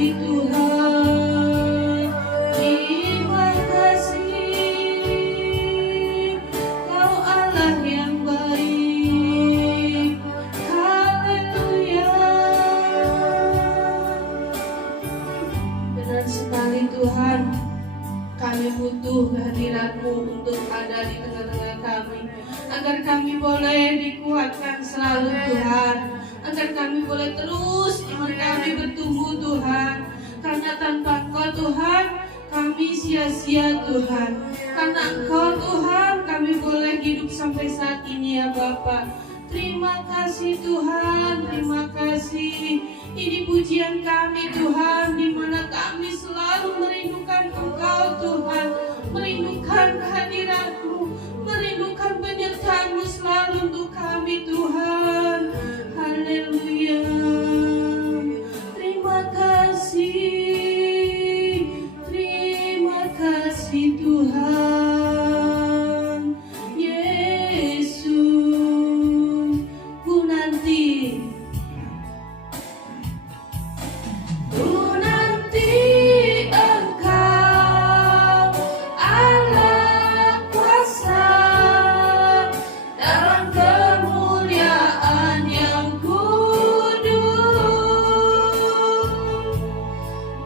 kasih Tuhan, terima kasih, Kau Allah yang baik. Haleluya. Benar sekali Tuhan, kami butuh kehadirat-Mu untuk ada di tengah-tengah kami, agar kami boleh dikuatkan selalu Tuhan, agar kami boleh terus iman kami bertumbuh Tuhan. Karena tanpa Engkau Tuhan, kami sia-sia Tuhan. Karena Engkau Tuhan, kami boleh hidup sampai saat ini ya Bapa. Terima kasih Tuhan, terima kasih. Ini pujian kami Tuhan, di mana kami selalu merindukan Engkau Tuhan, merindukan kehadirat-Mu, merindukan penyertaan-Mu selalu untuk kami Tuhan. Haleluya. Terima kasih Tuhan. Yesus, ku nanti Engkau Allah kuasa dalam kemuliaan yang kudus.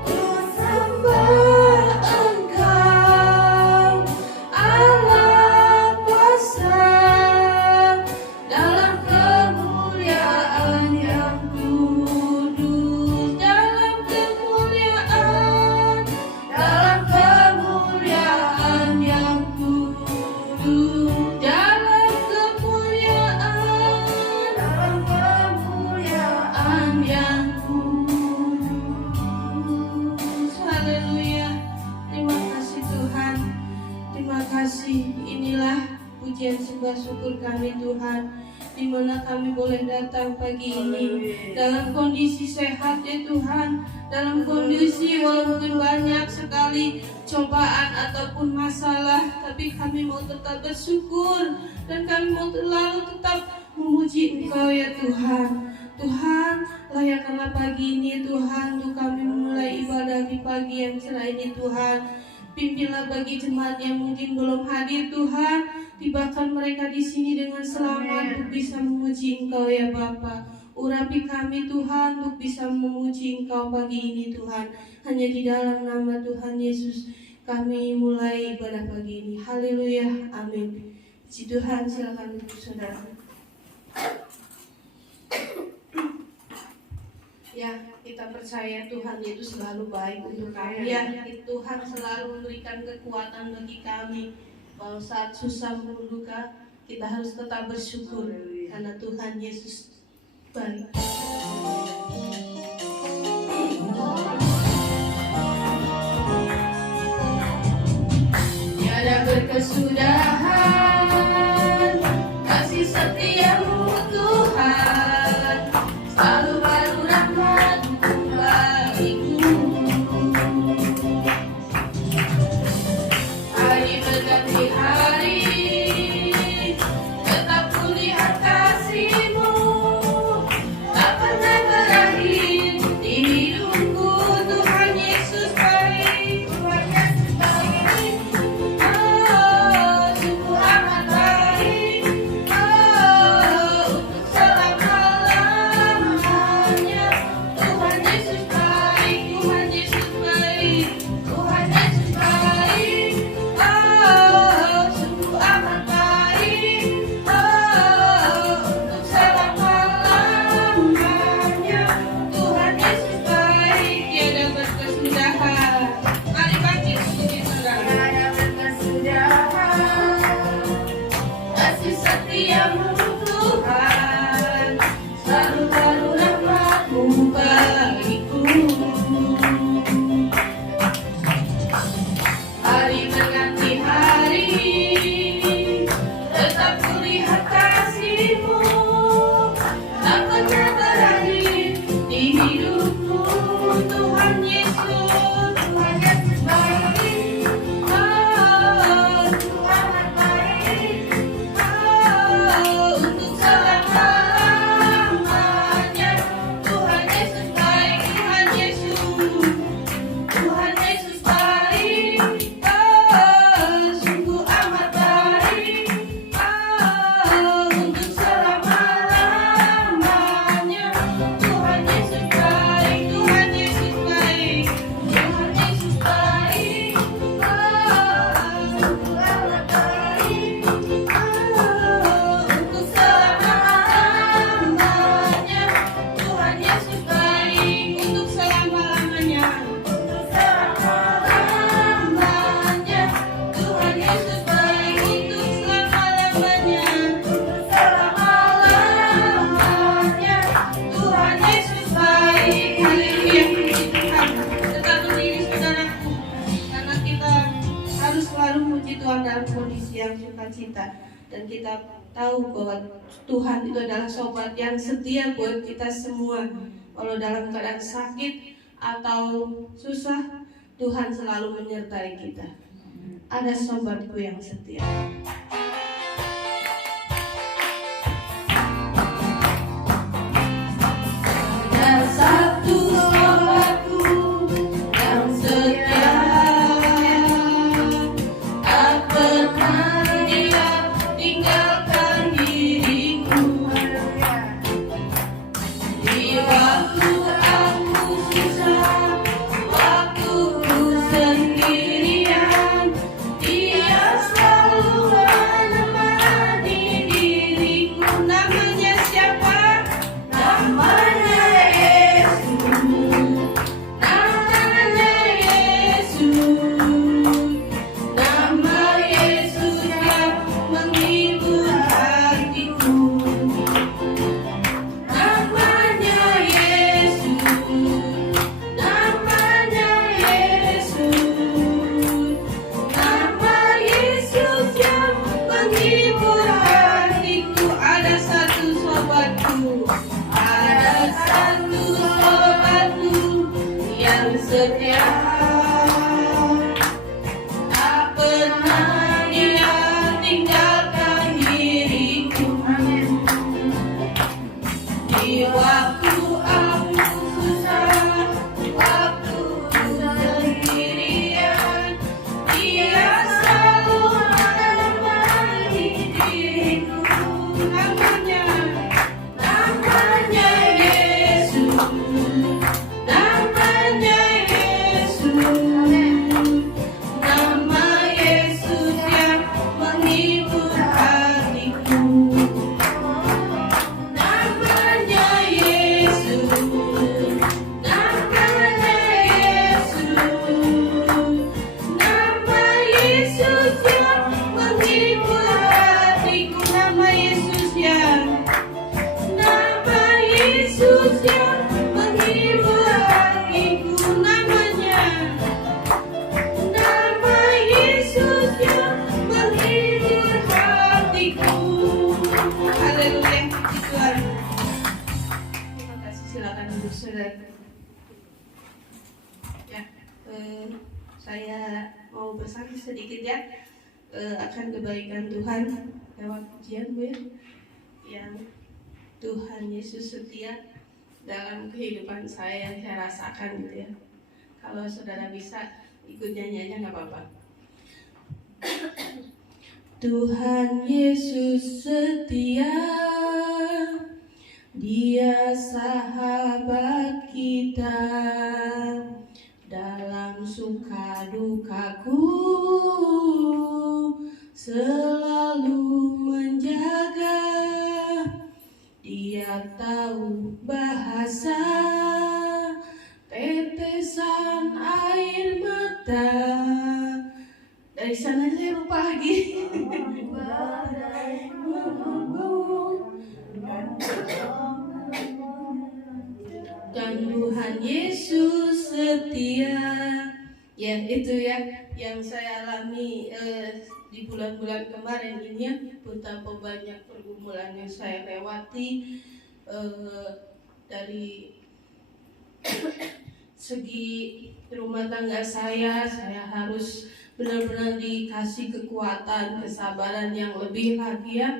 Ku sembah Engkau Allah kuasa dalam kemuliaan yang kudus, dalam kemuliaan yang kudus, dalam kemuliaan yang kudus. Haleluya. Terima kasih Tuhan, terima kasih. Inilah pujian sembah syukur kami Tuhan, di mana kami boleh datang pagi ini dalam kondisi sehat ya Tuhan, dalam kondisi walaupun banyak sekali cobaan ataupun masalah, tapi kami mau tetap bersyukur dan kami mau selalu tetap memuji Engkau ya Tuhan. Tuhan, layakkanlah pagi ini Tuhan untuk kami memulai ibadah di pagi yang cerah ini Tuhan. Pimpinlah bagi jemaat yang mungkin belum hadir Tuhan, tibakan mereka di sini dengan selamat untuk bisa memuji Engkau ya Bapa. Urapi kami Tuhan untuk bisa memuji Engkau pagi ini Tuhan. Hanya di dalam nama Tuhan Yesus kami mulai ibadah pagi ini. Haleluya, amin. Puji Tuhan, silakan duduk saudara. Ya, kita percaya Tuhan itu selalu baik untuk kami. Ya, Tuhan selalu memberikan kekuatan bagi kami. Kalau saat susah maupun duka, kita harus tetap bersyukur karena Tuhan Yesus baik. Tiada berkesudahan kasih setia-Mu Tuhan, selalu baru rahmat-Mu bagiku. Hari berganti hari, tetap kulihat kasih-Mu, tak pernah berakhir di hidupku. Tuhan Yesus baik, Tuhan Yesus baik. Oh, sukacita. Dan kita tahu bahwa Tuhan itu adalah sobat yang setia buat kita semua. Walau dalam keadaan sakit atau susah, Tuhan selalu menyertai kita. Ada sobatku yang setia. Ada satu sobatku yang setia, tak pernah dia tinggalkan diriku. Di waktu aku susah, waktu ku sendirian, dia selalu menemani diriku. Namanya siapa? Namanya Yesus. Namanya Yesus. Nama Yesus yang menghibur hatiku. Namanya Yesus. Namanya Yesus. Nama Yesus yang menghibur hatiku. Ada satu sobatku. Ada satu sobatku yang setia. Tak pernah dia tinggalkan diriku. Di waktu aku susah, waktu ku sendirian, dia selalu menemani diriku. Namanya Yesus. Namanya Yesus. Nama Yesus yang menghibur hatiku. Namanya Yesus. Namanya Yesus. Nama Yesus yang menghibur hatiku. Nama Yesus yang menghibur hatiku. Nama Yesus yang menghibur hatiku. Haleluya, puji Tuhan. Terima kasih, silakan duduk saudara. Ya, saya mau bersaksi sedikit ya akan kebaikan Tuhan lewat pujian Bu ya. Yang Tuhan Yesus setia dalam kehidupan saya yang saya rasakan gitu ya. Kalau saudara bisa ikut nyanyi aja nggak apa-apa. Tuhan Yesus setia, Dia sahabat kita. Dalam suka dukaku selalu menjaga. Dia tahu bahasa tetesan air mata. Dari sana saya lupa lagi. Dan Tuhan Yesus setia. Ya itu ya yang saya alami di bulan-bulan kemarin ini ya. Betapa banyak pergumulan yang saya lewati dari segi rumah tangga saya harus benar-benar dikasih kekuatan, kesabaran yang lebih lagi ya,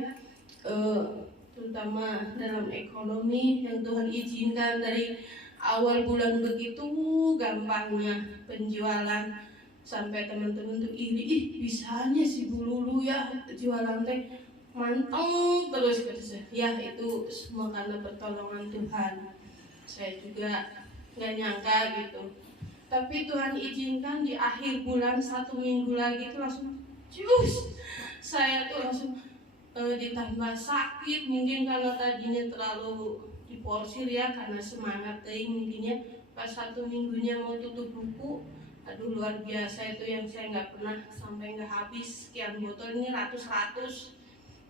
terutama dalam ekonomi yang Tuhan izinkan. Dari awal bulan begitu gampangnya penjualan, sampai teman-teman tuh iri, ih bisanya si Bu Lulu ya jualan teh manteng terus gitu. Ya itu semua karena pertolongan Tuhan. Saya juga nggak nyangka gitu. Tapi Tuhan izinkan di akhir bulan 1 minggu lagi itu langsung cus. Saya tuh langsung ditambah sakit, mungkin karena tadinya terlalu diporsir ya, karena semangat mungkinnya. Pas 1 minggunya mau tutup buku, aduh luar biasa itu yang saya nggak pernah sampai nggak habis sekian botol, ini ratus-ratus.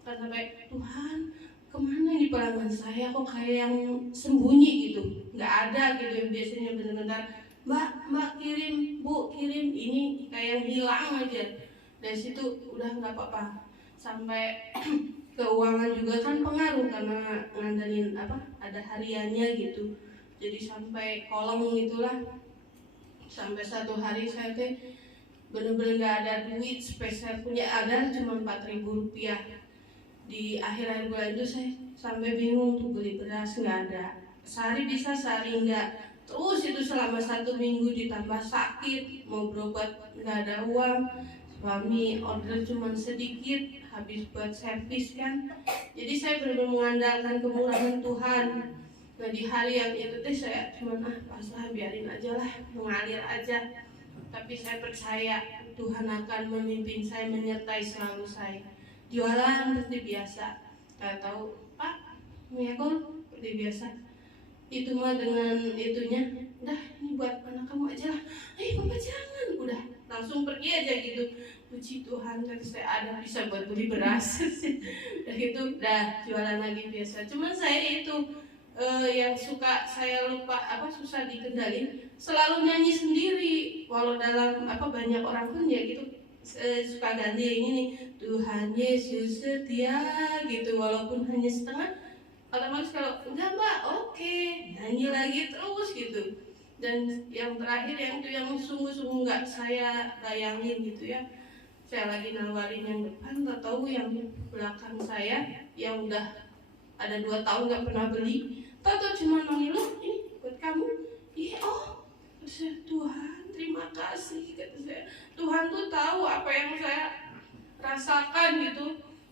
Kan sampai Tuhan kemana ini pelanggan saya kok kayak yang sembunyi gitu, nggak ada gitu yang biasanya benar-benar mbak kirim, bu kirim, ini kayak yang hilang aja. Dari situ udah nggak apa-apa, sampai keuangan juga kan pengaruh karena ngandelin ada hariannya gitu. Jadi sampai kolong itulah, sampai satu hari saya teh bener-bener gak ada duit spesial, punya ada cuma 4.000 rupiah. Di akhir bulan itu saya sampai bingung untuk beli beras, nggak ada. Sehari bisa, sehari enggak. Terus itu selama 1 minggu, ditambah sakit, mau berobat nggak ada uang. Suami order cuma sedikit, habis buat servis kan. Jadi saya benar-benar mengandalkan kemurahan Tuhan. Nah di hari yang itu teh saya cuma pasrah, biarin aja lah, mengalir aja. Tapi saya percaya Tuhan akan memimpin saya, menyertai selalu saya. Jualan seperti biasa, nggak tahu Pak, miyakol seperti biasa. Itu mah dengan itunya, udah ini buat anak kamu aja lah. Bapak jangan, udah langsung pergi aja gitu. Puji Tuhan, tadi saya ada bisa buat beli beras. Udah gitu, udah jualan lagi biasa. Cuman saya itu yang suka saya lupa susah dikendalin, selalu nyanyi sendiri. Walau dalam banyak orang pun ya gitu suka ganti ini nih, Tuhan Yesus setia gitu, walaupun hanya setengah. Otomatis kalau enggak Mbak, oke, nyanyi lagi terus gitu. Dan yang terakhir yang sungguh-sungguh nggak saya bayangin gitu ya, saya lagi nawarin yang depan, tak tahu yang belakang saya yang udah ada 2 tahun nggak pernah beli, tak tahu cuma manggil, loh ini buat kamu. Iya, oh Tuhan terima kasih, kata saya. Tuhan tuh tahu apa yang saya rasakan gitu.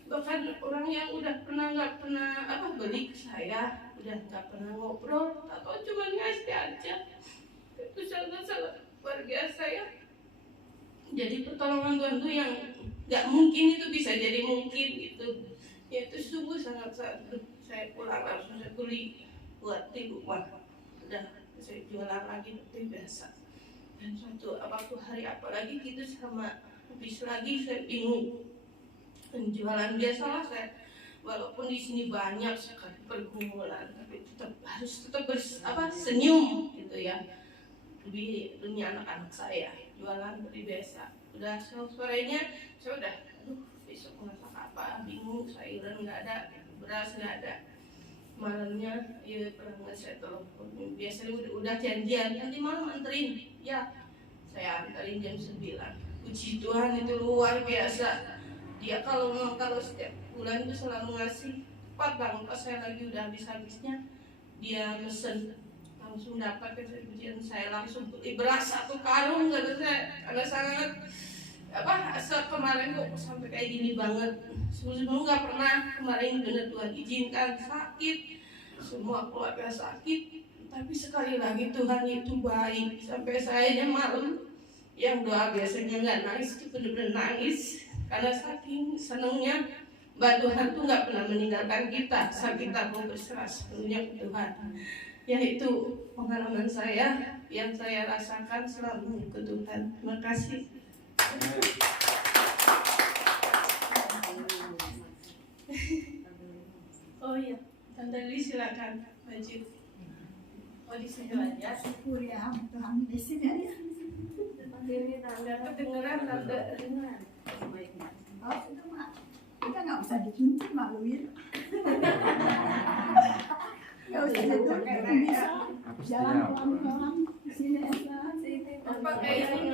Bahkan orang yang udah nggak pernah beli ke saya, udah nggak pernah ngobrol atau cuma ngasih aja, itu sangat luar biasa ya. Jadi pertolongan Tuhan tuh yang nggak mungkin itu bisa jadi mungkin gitu. Ya itu sungguh sangat saya pulang langsung saya beli buat di rumah, udah saya jualan lagi seperti biasa. Dan suatu hari apalagi gitu sama habis lagi saya bingung. Penjualan biasalah saya, walaupun di sini banyak sekali pergumulan, tapi harus tetap senyum gitu ya. Lebih dunia anak-anak saya jualan seperti biasa. Udah sorenya saya udah besok masak apa, bingung, sayuran nggak ada, beras nggak ada. Malamnya ya pernah saya telepon, biasanya udah janjian nanti malam anterin ya, saya anterin jam 9. Puji Tuhan itu luar biasa. Dia kalau setiap bulan itu selalu ngasih tepat banget. Pas saya lagi udah habisnya dia mesen langsung dapat. Kemudian saya langsung beli beras 1 karung, kata saya, karena sangat asa kemarin kok sampai kayak gini banget. Sebelum nggak pernah, kemarin bener Tuhan izinkan sakit, semua keluarga sakit, tapi sekali lagi Tuhan itu baik. Sampai saya malam yang doa biasanya nggak nangis itu bener-bener nangis, karena saking senangnya Mbak Tuhan tuh nggak pernah meninggalkan kita saat kita mau berserah sepenuhnya ke Tuhan. Ya itu pengalaman saya yang saya rasakan selalu ke Tuhan. Terima kasih. Oh iya, Tante Lili silakan maju. Oh di sini aja. Syukur ya Tuhan di sini aja. Ini tanda kedengeran, tanda kedengeran. Oh itu mah kita nggak usah dikunci, maluin. Nggak usah dikunci, bisa jalan pelan-pelan di sini aja. Pakai ini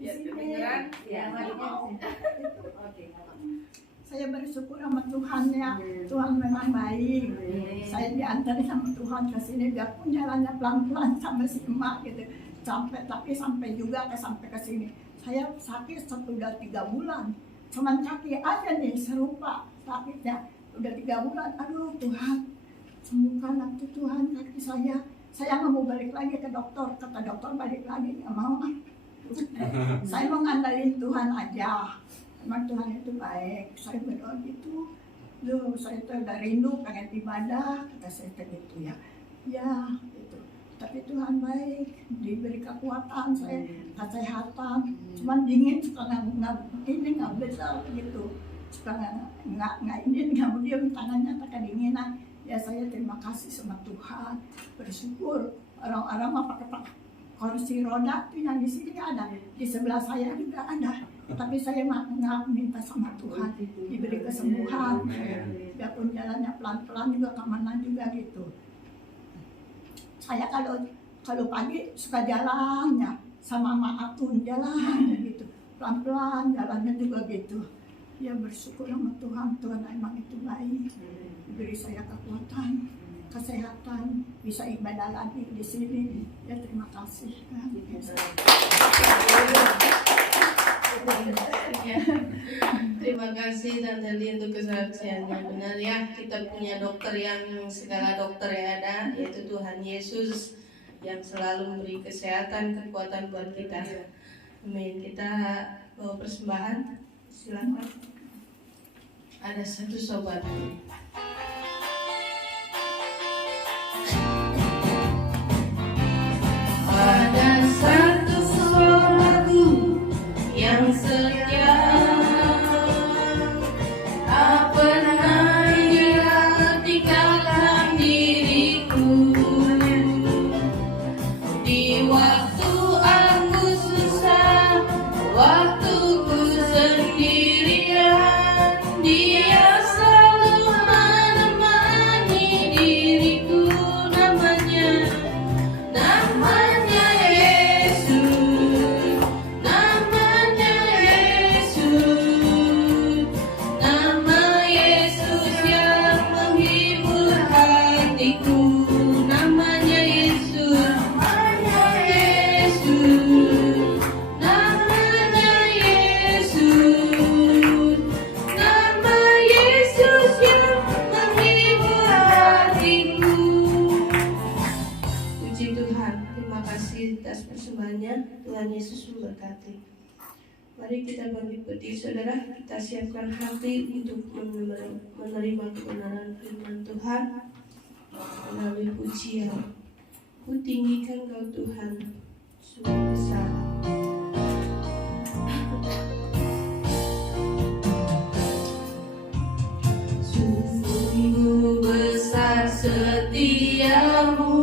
Di sini. Saya bersyukur sama Tuhan ya. Tuhan memang baik. Saya diantari sama Tuhan ke sini, biarpun jalannya pelan-pelan sampai si emak gitu. Sampai juga sampai ke sini. Saya sakit udah 3 bulan. Cuman kaki aja nih serupa sakitnya. Udah 3 bulan. Aduh Tuhan, sembuhkan aku Tuhan kaki saya. Saya nggak mau balik lagi ke dokter. Kata dokter balik lagi, nggak mau. Saya mau ngandalin Tuhan aja. Memang Tuhan itu baik. Saya berdoa gitu. Loh, saya tuh udah rindu pengen ibadah. Kata saya gitu ya. Ya, gitu. Tapi Tuhan baik, diberi kekuatan, saya kesehatan. Cuman dingin suka nggak besar gitu. Suka nggak diam tangannya tak kedinginan. Ya saya terima kasih sama Tuhan, bersyukur. Orang-orang mah pakai kursi roda tuh yang di sini ada, di sebelah saya juga ada. Tapi saya nggak minta sama Tuhan diberi kesembuhan. Biarpun jalannya pelan-pelan juga kemana juga gitu. Saya kalau pagi suka jalannya sama Mak Atun jalannya gitu. Pelan-pelan jalannya juga gitu. Ya bersyukur sama Tuhan, Tuhan emang itu baik. Beri saya kekuatan, kesehatan, bisa ibadah lagi di sini. Ya terima kasih. Terima kasih Tante Li untuk kesaksiannya. Benar ya, kita punya dokter yang segala dokter yang ada, yaitu Tuhan Yesus yang selalu memberi kesehatan, kekuatan buat kita. Amin. Kita bawa persembahan. Silakan. Ada satu sobat. Ada satu sobatku yang setia, tak pernah ia tinggalkan diriku. Di waktu aku susah, waktuku sendirian, dia selalu menemani diriku. Namanya Yesus, namanya Yesus, nama Yesus yang menghibur hatiku. Namanya Yesus, namanya Yesus, namanya Yesus, nama Yesus yang menghibur hatiku. Puji Tuhan, terima kasih atas persembahannya. Tuhan Yesus memberkati. Mari kita bangkit berdiri, saudara. Kita siapkan hati untuk menerima kebenaran firman Tuhan melalui pujian. Ku tinggikan Kau Tuhan, sungguh besar. Sungguh besar setiamu,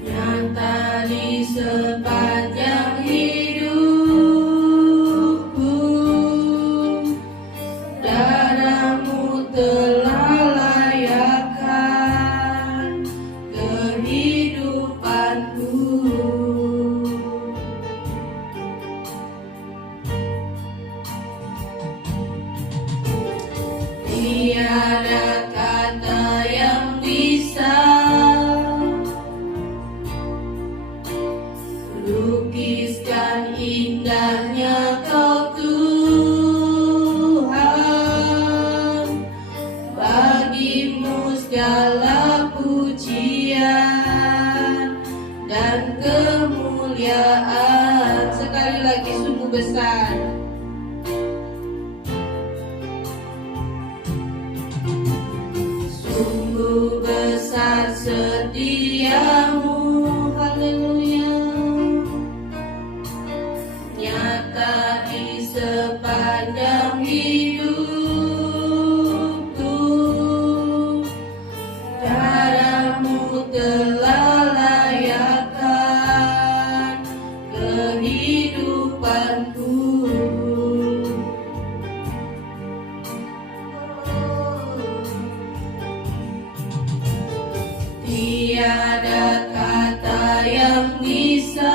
nyata di sepanjang hidupku. Darahmu telah layakkan kehidupanku. Tiada kata yang bisa lukiskan indahnya Kau Tuhan. Bagimu segala pujian dan kemuliaan. Sekali lagi, sungguh besar. Sungguh besar setiamu, haleluya, nyata di sepanjang hidupku. Darahmu telah layakkan kehidupanku. Tiada kata yang bisa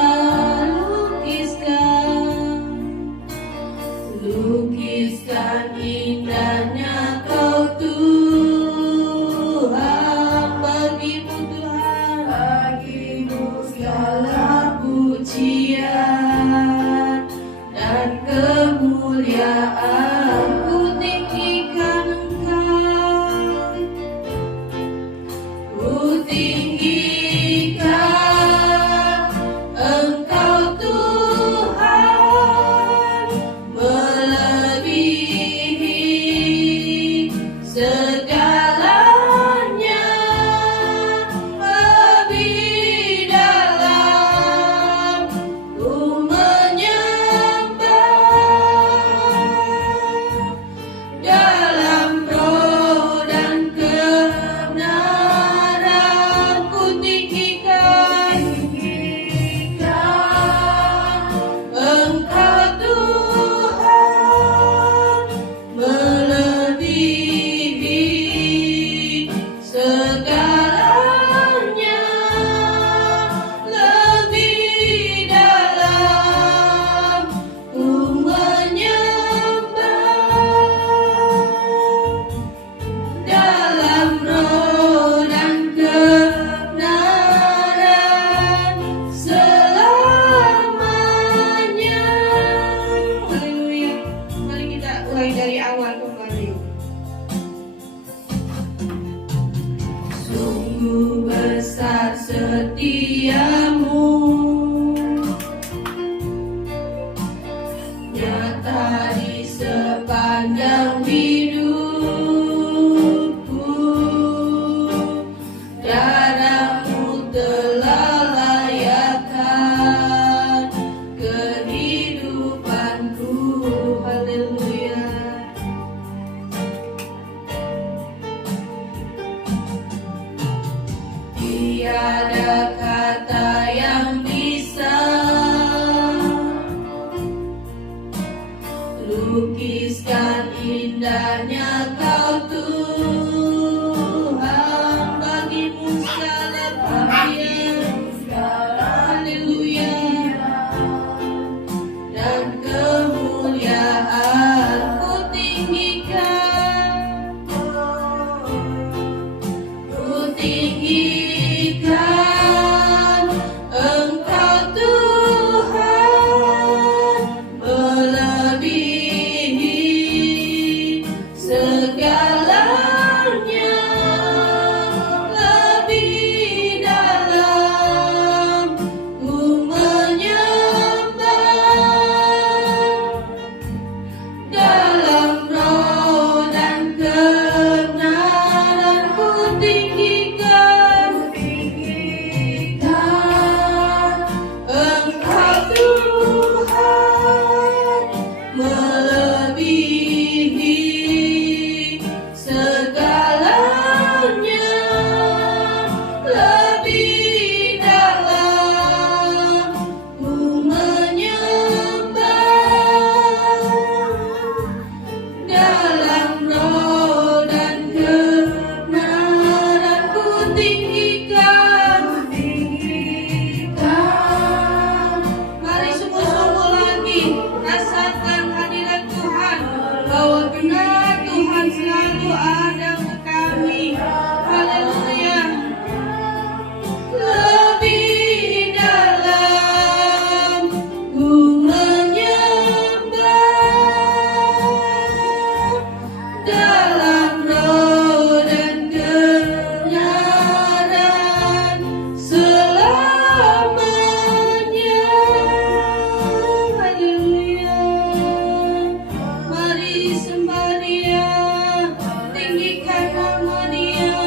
lukiskan indahnya Kau Tuhan. Bagimu Tuhan, bagimu segala pujian dan kemuliaan. Ku tinggikan Engkau, ku tinggikan besar setiamu, nyata di sepanjang hidupku. Darahmu telah layakkan kehidupanku. Haleluya. Tiada kata yang bisa lukiskan indahnya Kau Tuhan. Bagimu segala pujian, haleluya, dan kemuliaan ku tinggikan, Engkau Tuhan, melebihi segalanya, lebih dalam ku menyembah, dalam roh dan kebenaran ku tinggikan, Engkau Tuhan, melebihi segalanya, lebih dalam ku menyembah, dalam roh dan kebenaran ku tinggikan. Mari sungguh-sungguh lagi rasakan hadirat Tuhan, bahwa benar Tuhan selalu ada untuk kami. Haleluya. Lebih dalam ku menyembah, dalam roh dan kebenaran selamanya. Haleluya. Mari sembah Dia, tinggikan nama Dia.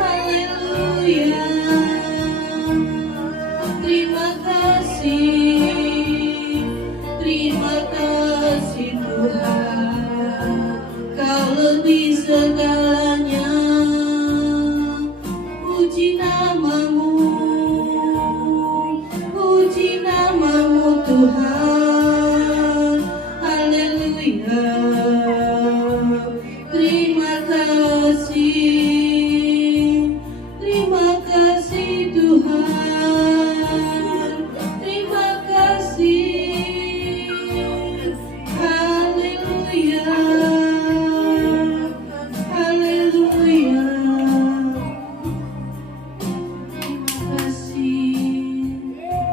Haleluya. Terima kasih Tuhan, Kau lebih segalanya. Puji namamu Tuhan. Haleluya. Terima kasih Tuhan. Terima kasih. Haleluya. Haleluya. Terima kasih.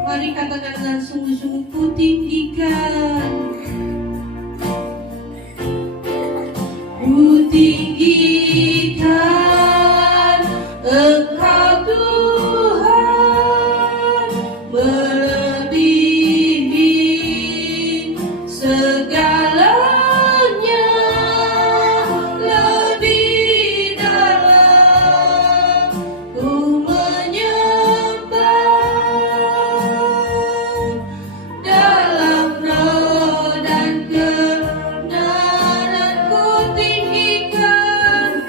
Mari katakan dengan sungguh-sungguh, ku tinggikan, Engkau Tuhan, melebihi segalanya, lebih dalam ku menyembah, dalam roh dan kebenaran ku tinggikan,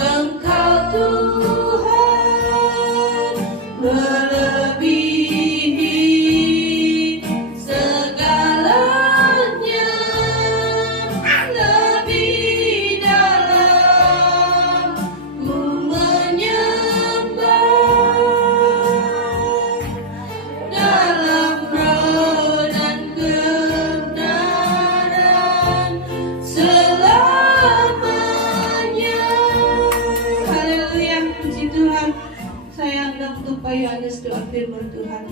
Engkau Tuhan, melebihi segalanya, lebih dalam ku menyembah, dalam roh dan kebenaran selamanya. Haleluya, puji Tuhan. Saya anggap supaya ada doa firman Tuhan.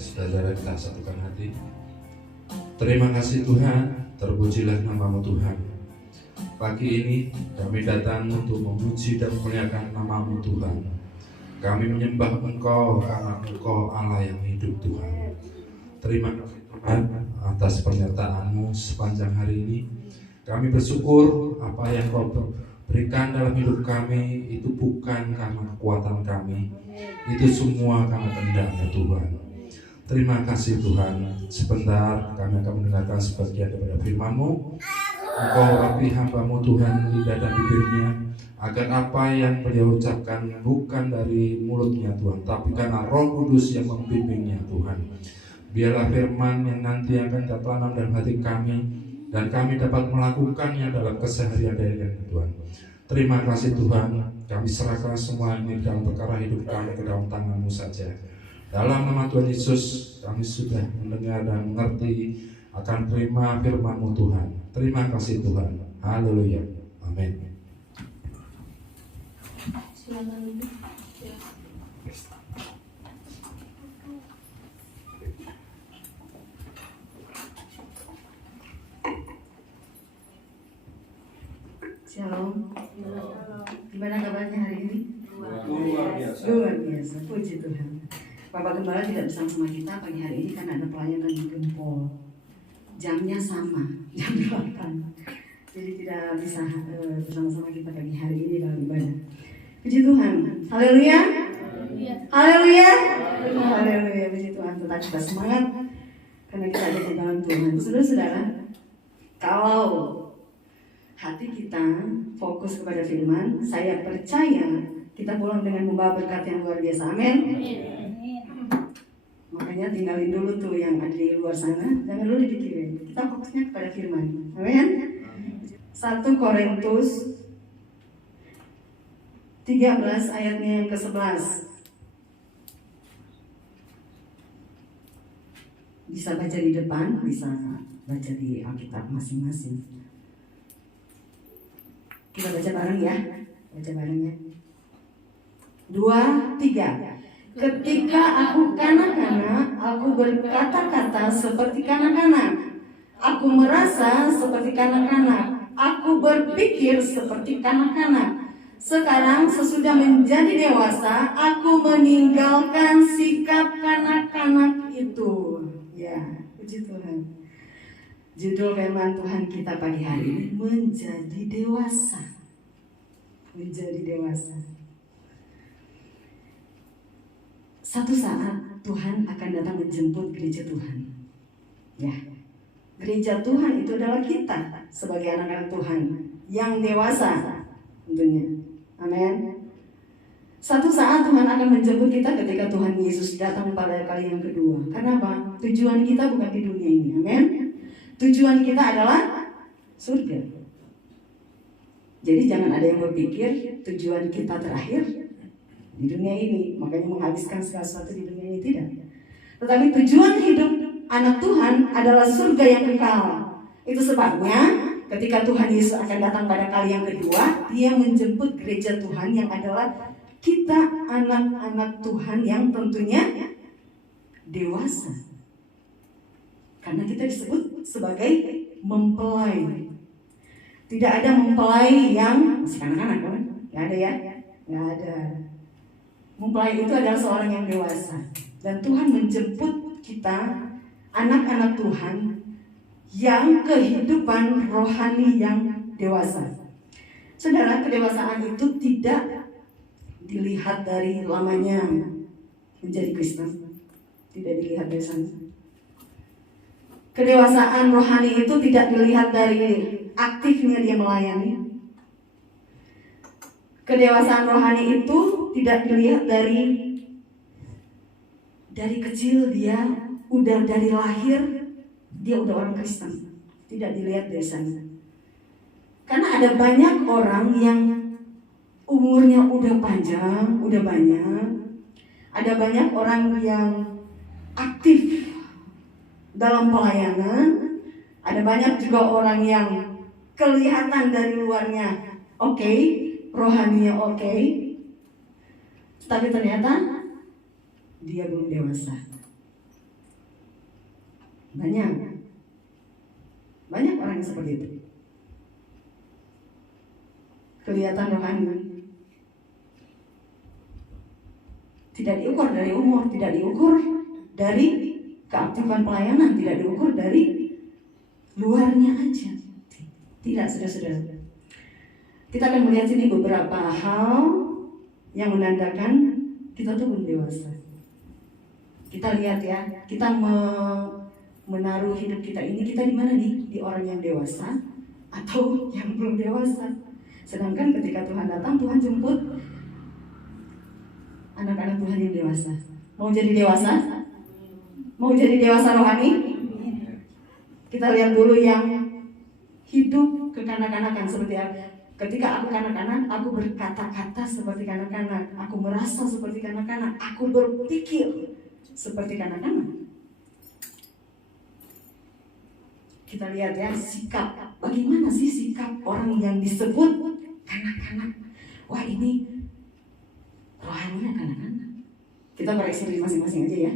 saudara kita satukan hati. Terima kasih Tuhan, terpujilah nama-Mu Tuhan. Pagi ini kami datang untuk memuji dan memuliakan nama-Mu Tuhan. Kami menyembah Engkau karena Engkau Allah yang hidup Tuhan. Terima kasih Tuhan atas pernyataan-Mu sepanjang hari ini. Kami bersyukur apa yang Kau berikan dalam hidup kami itu bukan karena kekuatan kami, itu semua karena kehendak-Mu Tuhan. Terima kasih Tuhan. Sebentar kami akan mendengarkan sebagian daripada firman-Mu. Engkau rapi hamba-Mu Tuhan, lidah dan bibirnya, agar apa yang beliau ucapkan bukan dari mulutnya Tuhan, tapi karena Roh Kudus yang membimbingnya Tuhan. Biarlah firman yang nanti akan tertanam dalam hati kami, dan kami dapat melakukannya dalam keseharian dari Tuhan. Terima kasih Tuhan, kami serahkan semua ini dalam perkara hidup kami ke dalam tangan-Mu saja. Dalam nama Tuhan Yesus, kami sudah mendengar dan mengerti akan terima firman-Mu Tuhan. Terima kasih Tuhan. Haleluya. Amin. Silakan duduk. Ya. Shalom. Gimana kabarnya hari ini? Luar biasa. Luar biasa, puji Tuhan. Bapak Gembala tidak bersama kita pagi hari ini karena ada pelayanan di Gempol. Jamnya sama, jam 8. Jadi tidak bisa bersama-sama kita pagi hari ini dalam ibadah. Puji Tuhan. Haleluya. Haleluya. Haleluya. Puji Tuhan. Tetap kita semangat karena kita ada di dalam Tuhan. Saudara-saudara, kalau hati kita fokus kepada firman, saya percaya kita pulang dengan membawa berkat yang luar biasa. Amin. Makanya tinggalin dulu tuh yang ada di luar sana, jangan dulu dipikirin. Kita fokusnya kepada firman. Amin. 1 Korintus 13 ayatnya yang ke-11. Bisa baca di depan, bisa baca di Alkitab masing-masing. Kita baca bareng ya. Baca bareng ya. 2, 3. Ketika aku kanak-kanak, aku berkata-kata seperti kanak-kanak. Aku merasa seperti kanak-kanak. Aku berpikir seperti kanak-kanak. Sekarang sesudah menjadi dewasa, aku meninggalkan sikap kanak-kanak itu. Ya, puji Tuhan. Judul firman Tuhan kita pagi hari ini, menjadi dewasa. Menjadi dewasa. Satu saat Tuhan akan datang menjemput gereja Tuhan. Ya, gereja Tuhan itu adalah kita sebagai anak-anak Tuhan yang dewasa tentunya. Amin. Satu saat Tuhan akan menjemput kita ketika Tuhan Yesus datang pada kali yang kedua. Kenapa? Tujuan kita bukan di dunia ini. Amin. Tujuan kita adalah surga. Jadi jangan ada yang berpikir tujuan kita terakhir di dunia ini, makanya menghabiskan segala sesuatu di dunia ini, tidak. Tetapi tujuan hidup anak Tuhan adalah surga yang kekal. Itu sebabnya ketika Tuhan Yesus akan datang pada kali yang kedua, Dia menjemput gereja Tuhan yang adalah kita anak-anak Tuhan yang tentunya dewasa. Karena kita disebut sebagai mempelai. Tidak ada mempelai yang masih anak-anak kan? Gak ada ya? Gak ada. Mempelai itu adalah seorang yang dewasa. Dan Tuhan menjemput kita, anak-anak Tuhan, yang kehidupan rohani yang dewasa. Saudara, kedewasaan itu tidak dilihat dari lamanya menjadi Kristen. Tidak dilihat dari sana. Kedewasaan rohani itu tidak dilihat dari aktifnya dia melayani. Kedewasaan rohani itu tidak dilihat dari kecil dia udah dari lahir dia udah orang Kristen. Tidak dilihat dari sana. Karena ada banyak orang yang umurnya udah panjang, udah banyak. Ada banyak orang yang aktif dalam pelayanan. Ada banyak juga orang yang kelihatan dari luarnya oke, rohaninya oke, tapi ternyata dia belum dewasa. Banyak orang yang seperti itu. Kelihatan rohani. Tidak diukur dari umur, tidak diukur dari keaktifan pelayanan, tidak diukur dari luarnya aja. Tidak, saudara-saudara. Kita akan melihat sini beberapa hal yang menandakan kita tuh belum dewasa. Kita lihat ya, kita menaruh hidup kita ini, kita di mana nih? Di orang yang dewasa atau yang belum dewasa. Sedangkan ketika Tuhan datang, Tuhan jemput anak-anak Tuhan yang dewasa. Mau jadi dewasa? Mau jadi dewasa rohani? Kita lihat dulu yang hidup kekanak-kanakan seperti apa. Ketika aku kanak-kanak, aku berkata-kata seperti kanak-kanak, aku merasa seperti kanak-kanak, aku berpikir seperti kanak-kanak. Kita lihat ya, sikap. Bagaimana sih sikap orang yang disebut kanak-kanak? Wah, ini rohaninya kanak-kanak. Kita koreksi diri masing-masing aja ya.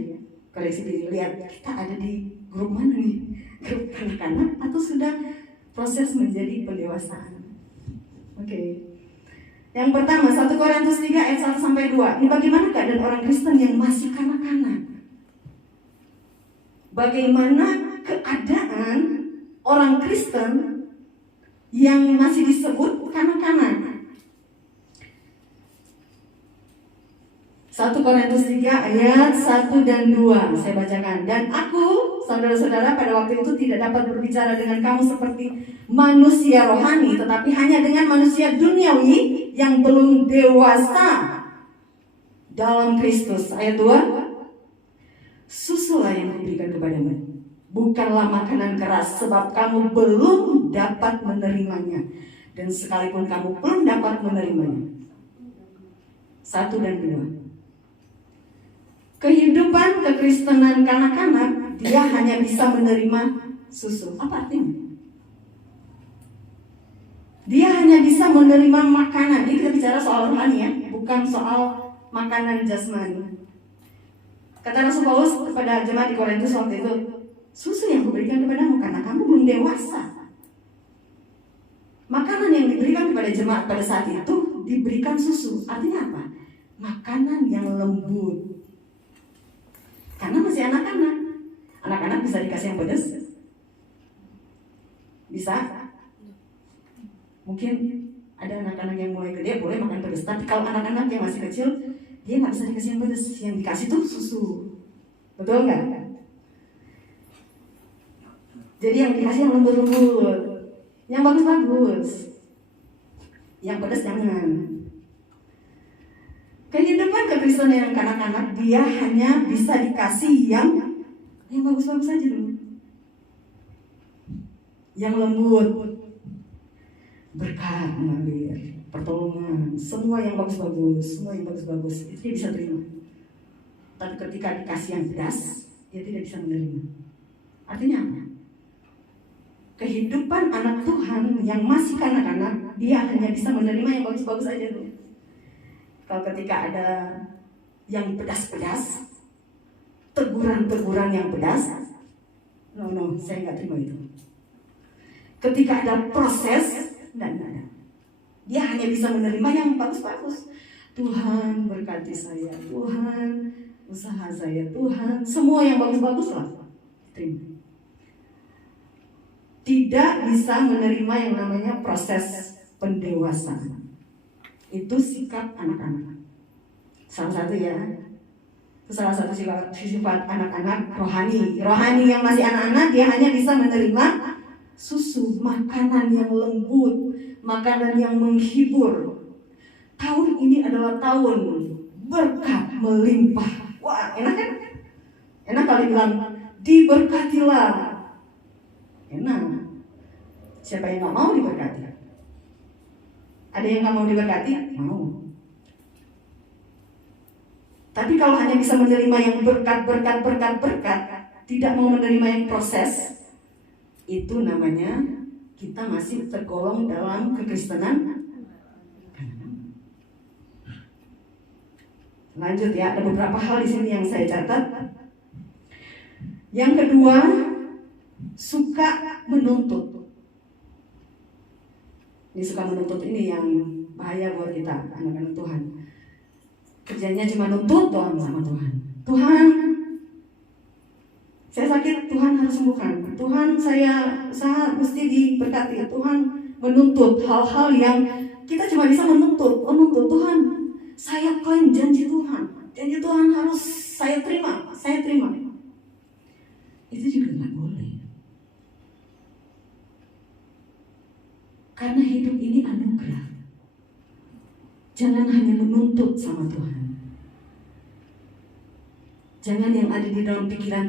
Koreksi diri, lihat kita ada di grup mana nih? Grup kanak-kanak atau sudah proses menjadi pendewasaan? Oke. Yang pertama, 1 Korintus 3 ayat 1-2. Ini bagaimana keadaan orang Kristen yang masih kanak-kanak? Bagaimana keadaan orang Kristen yang masih disebut kanak-kanak? 1 Korintus 3 ayat 1 dan 2 saya bacakan. Dan aku, saudara-saudara, pada waktu itu tidak dapat berbicara dengan kamu seperti manusia rohani, tetapi hanya dengan manusia duniawi yang belum dewasa dalam Kristus. Ayat 2, susulah yang kuberikan kepadamu, bukanlah makanan keras, sebab kamu belum dapat menerimanya, dan sekalipun kamu belum dapat menerimanya. 1 dan 2. Kehidupan kekristenan kanak-kanak, dia hanya bisa menerima susu. Apa artinya? Dia hanya bisa menerima makanan. Ini kita bicara soal rohani ya, bukan soal makanan jasmani. Kata Rasul Paulus kepada jemaat di Korintus waktu itu, susu yang kuberikan kepadamu karena kamu belum dewasa. Makanan yang diberikan kepada jemaat pada saat itu diberikan susu. Artinya apa? Makanan yang lembut. Karena masih anak-anak. Anak-anak bisa dikasih yang pedas? Bisa? Mungkin ada anak-anak yang mulai gede boleh makan pedas. Tapi kalau anak-anak yang masih kecil, dia nggak bisa dikasih yang pedas. Yang dikasih tuh susu. Betul nggak? Jadi yang dikasih yang lembut-lembut, yang bagus-bagus. Yang pedas jangan. Kehidupan kekristenan yang kanak-kanak, dia hanya bisa dikasih yang bagus-bagus saja dulu. Yang lembut, berkat mengalir, pertolongan, semua yang bagus-bagus, itu dia bisa terima. Tapi ketika dikasih yang pedas, dia tidak bisa menerima. Artinya apa? Kehidupan anak Tuhan yang masih kanak-kanak, dia hanya bisa menerima yang bagus-bagus saja dulu. Kalau ketika ada yang pedas-pedas, teguran-teguran yang pedas, no, saya nggak terima itu. Ketika ada proses, enggak. Dia hanya bisa menerima yang bagus-bagus. Tuhan berkati saya, Tuhan usaha saya, Tuhan semua yang bagus-bagus lah. Terima. Tidak bisa menerima yang namanya proses pendewasaan. Itu sikap anak-anak. Salah satu sifat anak-anak rohani. Rohani yang masih anak-anak, dia hanya bisa menerima susu, makanan yang lembut, makanan yang menghibur. Tahun ini adalah tahun berkat melimpah. Wah, enak kan? Enak kalau bilang diberkatilah. Enak. Siapa yang gak mau diberkati? Ada yang gak mau diberkati? Mau. Tapi kalau hanya bisa menerima yang berkat, tidak mau menerima yang proses, itu namanya kita masih tergolong dalam kekristenan. Lanjut ya, ada beberapa hal di sini yang saya catat. Yang kedua, suka menuntut. Ini suka menuntut ini yang bahaya buat kita, anak-anak Tuhan. Kerjanya cuma nuntut doang sama Tuhan. Tuhan, saya sakit, Tuhan harus sembuhkan. Tuhan, saya usaha mesti diberkati. Tuhan menuntut hal-hal yang kita cuma bisa menuntut. Menuntut Tuhan, saya klaim janji Tuhan. Janji Tuhan harus saya terima. Itu juga nggak boleh. Karena hidup ini anugerah. Jangan hanya menuntut sama Tuhan. Jangan yang ada di dalam pikiran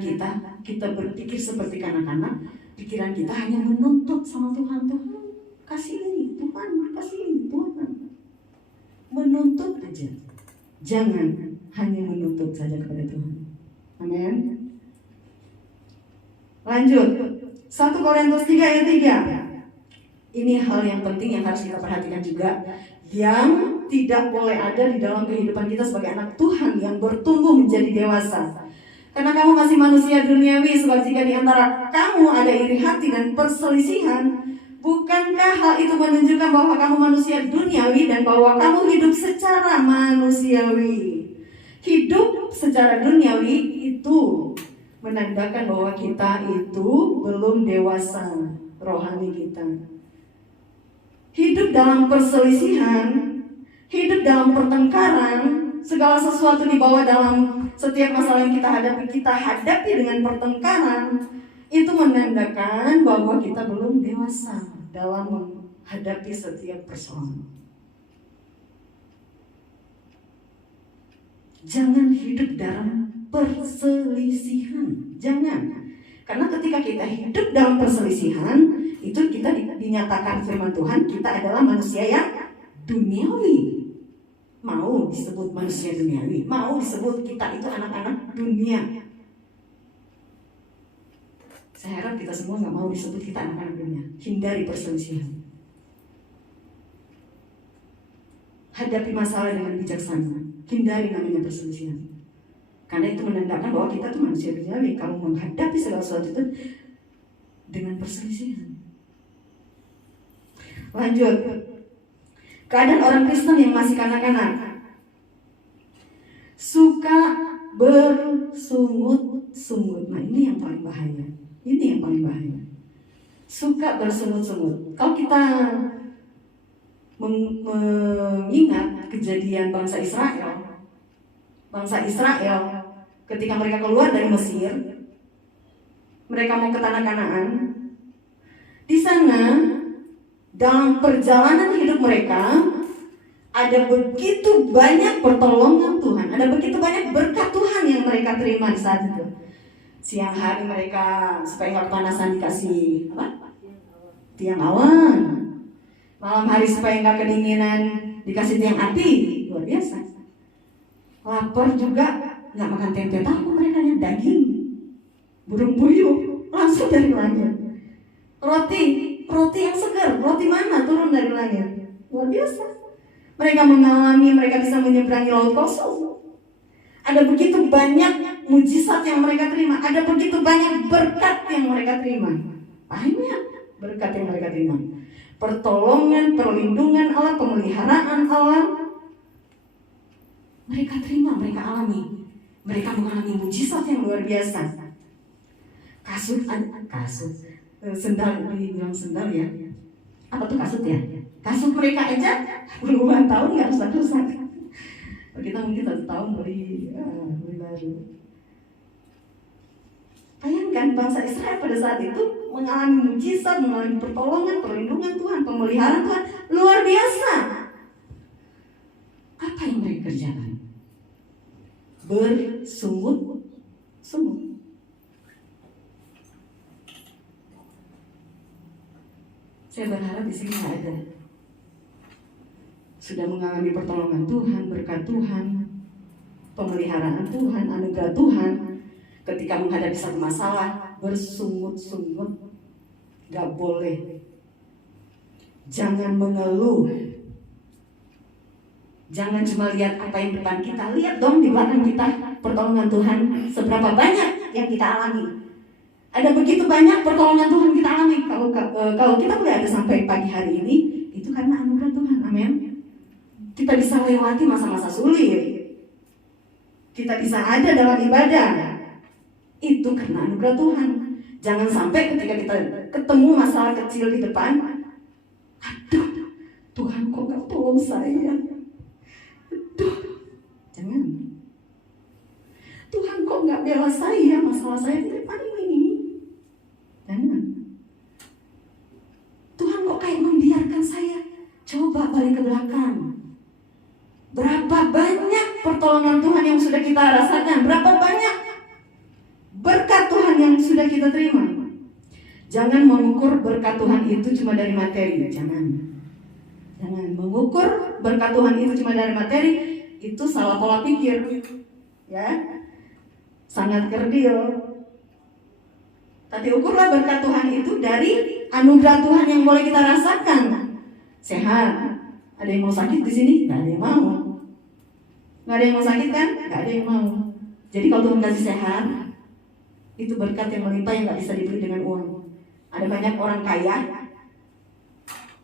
kita berpikir seperti kanak-kanak. Pikiran kita hanya menuntut sama Tuhan. Tuhan kasih ini, Tuhan kasih ini, Tuhan. Menuntut aja. Jangan hanya menuntut saja kepada Tuhan. Amin. Lanjut. 1 Korintus 3 ayat 3. Ini hal yang penting yang harus kita perhatikan juga, yang tidak boleh ada di dalam kehidupan kita sebagai anak Tuhan yang bertumbuh menjadi dewasa. Karena kamu masih manusia duniawi, sebab jika di antara kamu ada iri hati dan perselisihan, bukankah hal itu menunjukkan bahwa kamu manusia duniawi dan bahwa kamu hidup secara manusiawi? Hidup secara duniawi itu menandakan bahwa kita itu belum dewasa rohani kita. Hidup dalam perselisihan, hidup dalam pertengkaran, segala sesuatu dibawa dalam setiap masalah yang kita hadapi dengan pertengkaran, itu menandakan bahwa kita belum dewasa dalam menghadapi setiap persoalan. Jangan hidup dalam perselisihan, jangan. Karena ketika kita hidup dalam perselisihan, itu kita dinyatakan firman Tuhan, kita adalah manusia yang duniawi. Mau disebut manusia duniawi, mau disebut kita itu anak-anak dunia. Saya harap kita semua gak mau disebut kita anak-anak dunia. Hindari perselisihan. Hadapi masalah dengan bijaksana. Hindari namanya perselisihan. Karena itu menandakan bahwa kita tuh manusia duniawi. Kalau menghadapi segala sesuatu itu dengan perselisihan. Lanjut. Keadaan orang Kristen yang masih kanak-kanak, suka bersungut-sungut. Nah, ini yang paling bahaya. Suka bersungut-sungut. Kalau kita mengingat kejadian bangsa Israel ketika mereka keluar dari Mesir, mereka mau ke tanah Kanaan. Di sana dalam perjalanan hidup mereka ada begitu banyak pertolongan Tuhan, ada begitu banyak berkat Tuhan yang mereka terima di saat itu. Siang hari mereka supaya nggak kepanasan dikasih tiang awan. Malam hari supaya nggak kedinginan dikasih tiang api. Luar biasa. Lapar juga nggak makan tempe tahu mereka nya daging, burung puyuh langsung dari langit. Roti yang segar, roti mana turun dari langit. Luar biasa. Mereka bisa menyeberangi laut kosong. Ada begitu banyak mujizat yang mereka terima. Ada begitu banyak berkat yang mereka terima. Banyak berkat yang mereka terima. Pertolongan, perlindungan Allah, pemeliharaan Allah, mereka terima, mereka alami. Mereka mengalami mujizat yang luar biasa. Sendal, dibilang sendal ya. Apa tuh kasut ya? Kasut mereka aja puluhan tahun nggak rusak-rusak. Kita mungkin 1 tahun beli baru. Bayangkan bangsa Israel pada saat itu mengalami mujizat, mengalami pertolongan, perlindungan Tuhan, pemeliharaan Tuhan luar biasa. Apa yang mereka kerjakan? Bersungut-sungut. Saya berharap di sini ada sudah mengalami pertolongan Tuhan, berkat Tuhan, pemeliharaan Tuhan, anugerah Tuhan. Ketika menghadapi satu masalah, bersungut-sungut, gak boleh. Jangan mengeluh. Jangan cuma lihat apa yang depan kita, lihat dong di belakang kita pertolongan Tuhan seberapa banyak yang kita alami. Ada begitu banyak pertolongan Tuhan kita alami. Kalau kita boleh ada sampai pagi hari ini, itu karena anugerah Tuhan. Amin. Kita bisa lewati masa-masa sulit. Kita bisa ada dalam ibadah. Itu karena anugerah Tuhan. Jangan sampai ketika kita ketemu masalah kecil di depan, aduh, Tuhan kok gak tolong saya. Aduh, jangan. Tuhan kok gak bela saya, masalah saya di depan ini. Jangan. Tuhan kok kayak membiarkan saya. Coba balik ke belakang. Berapa banyak pertolongan Tuhan yang sudah kita rasakan? Berapa banyak berkat Tuhan yang sudah kita terima? Jangan mengukur berkat Tuhan itu cuma dari materi. Jangan mengukur berkat Tuhan itu cuma dari materi. Itu salah pola pikir. Ya, sangat kerdil. Tapi ukurlah berkat Tuhan itu dari anugerah Tuhan yang boleh kita rasakan. Sehat. Ada yang mau sakit di sini? Gak ada yang mau. Gak ada yang mau sakit kan? Gak ada yang mau. Jadi kalau Tuhan kasih sehat, itu berkat yang melimpah yang gak bisa dibeli dengan uang. Ada banyak orang kaya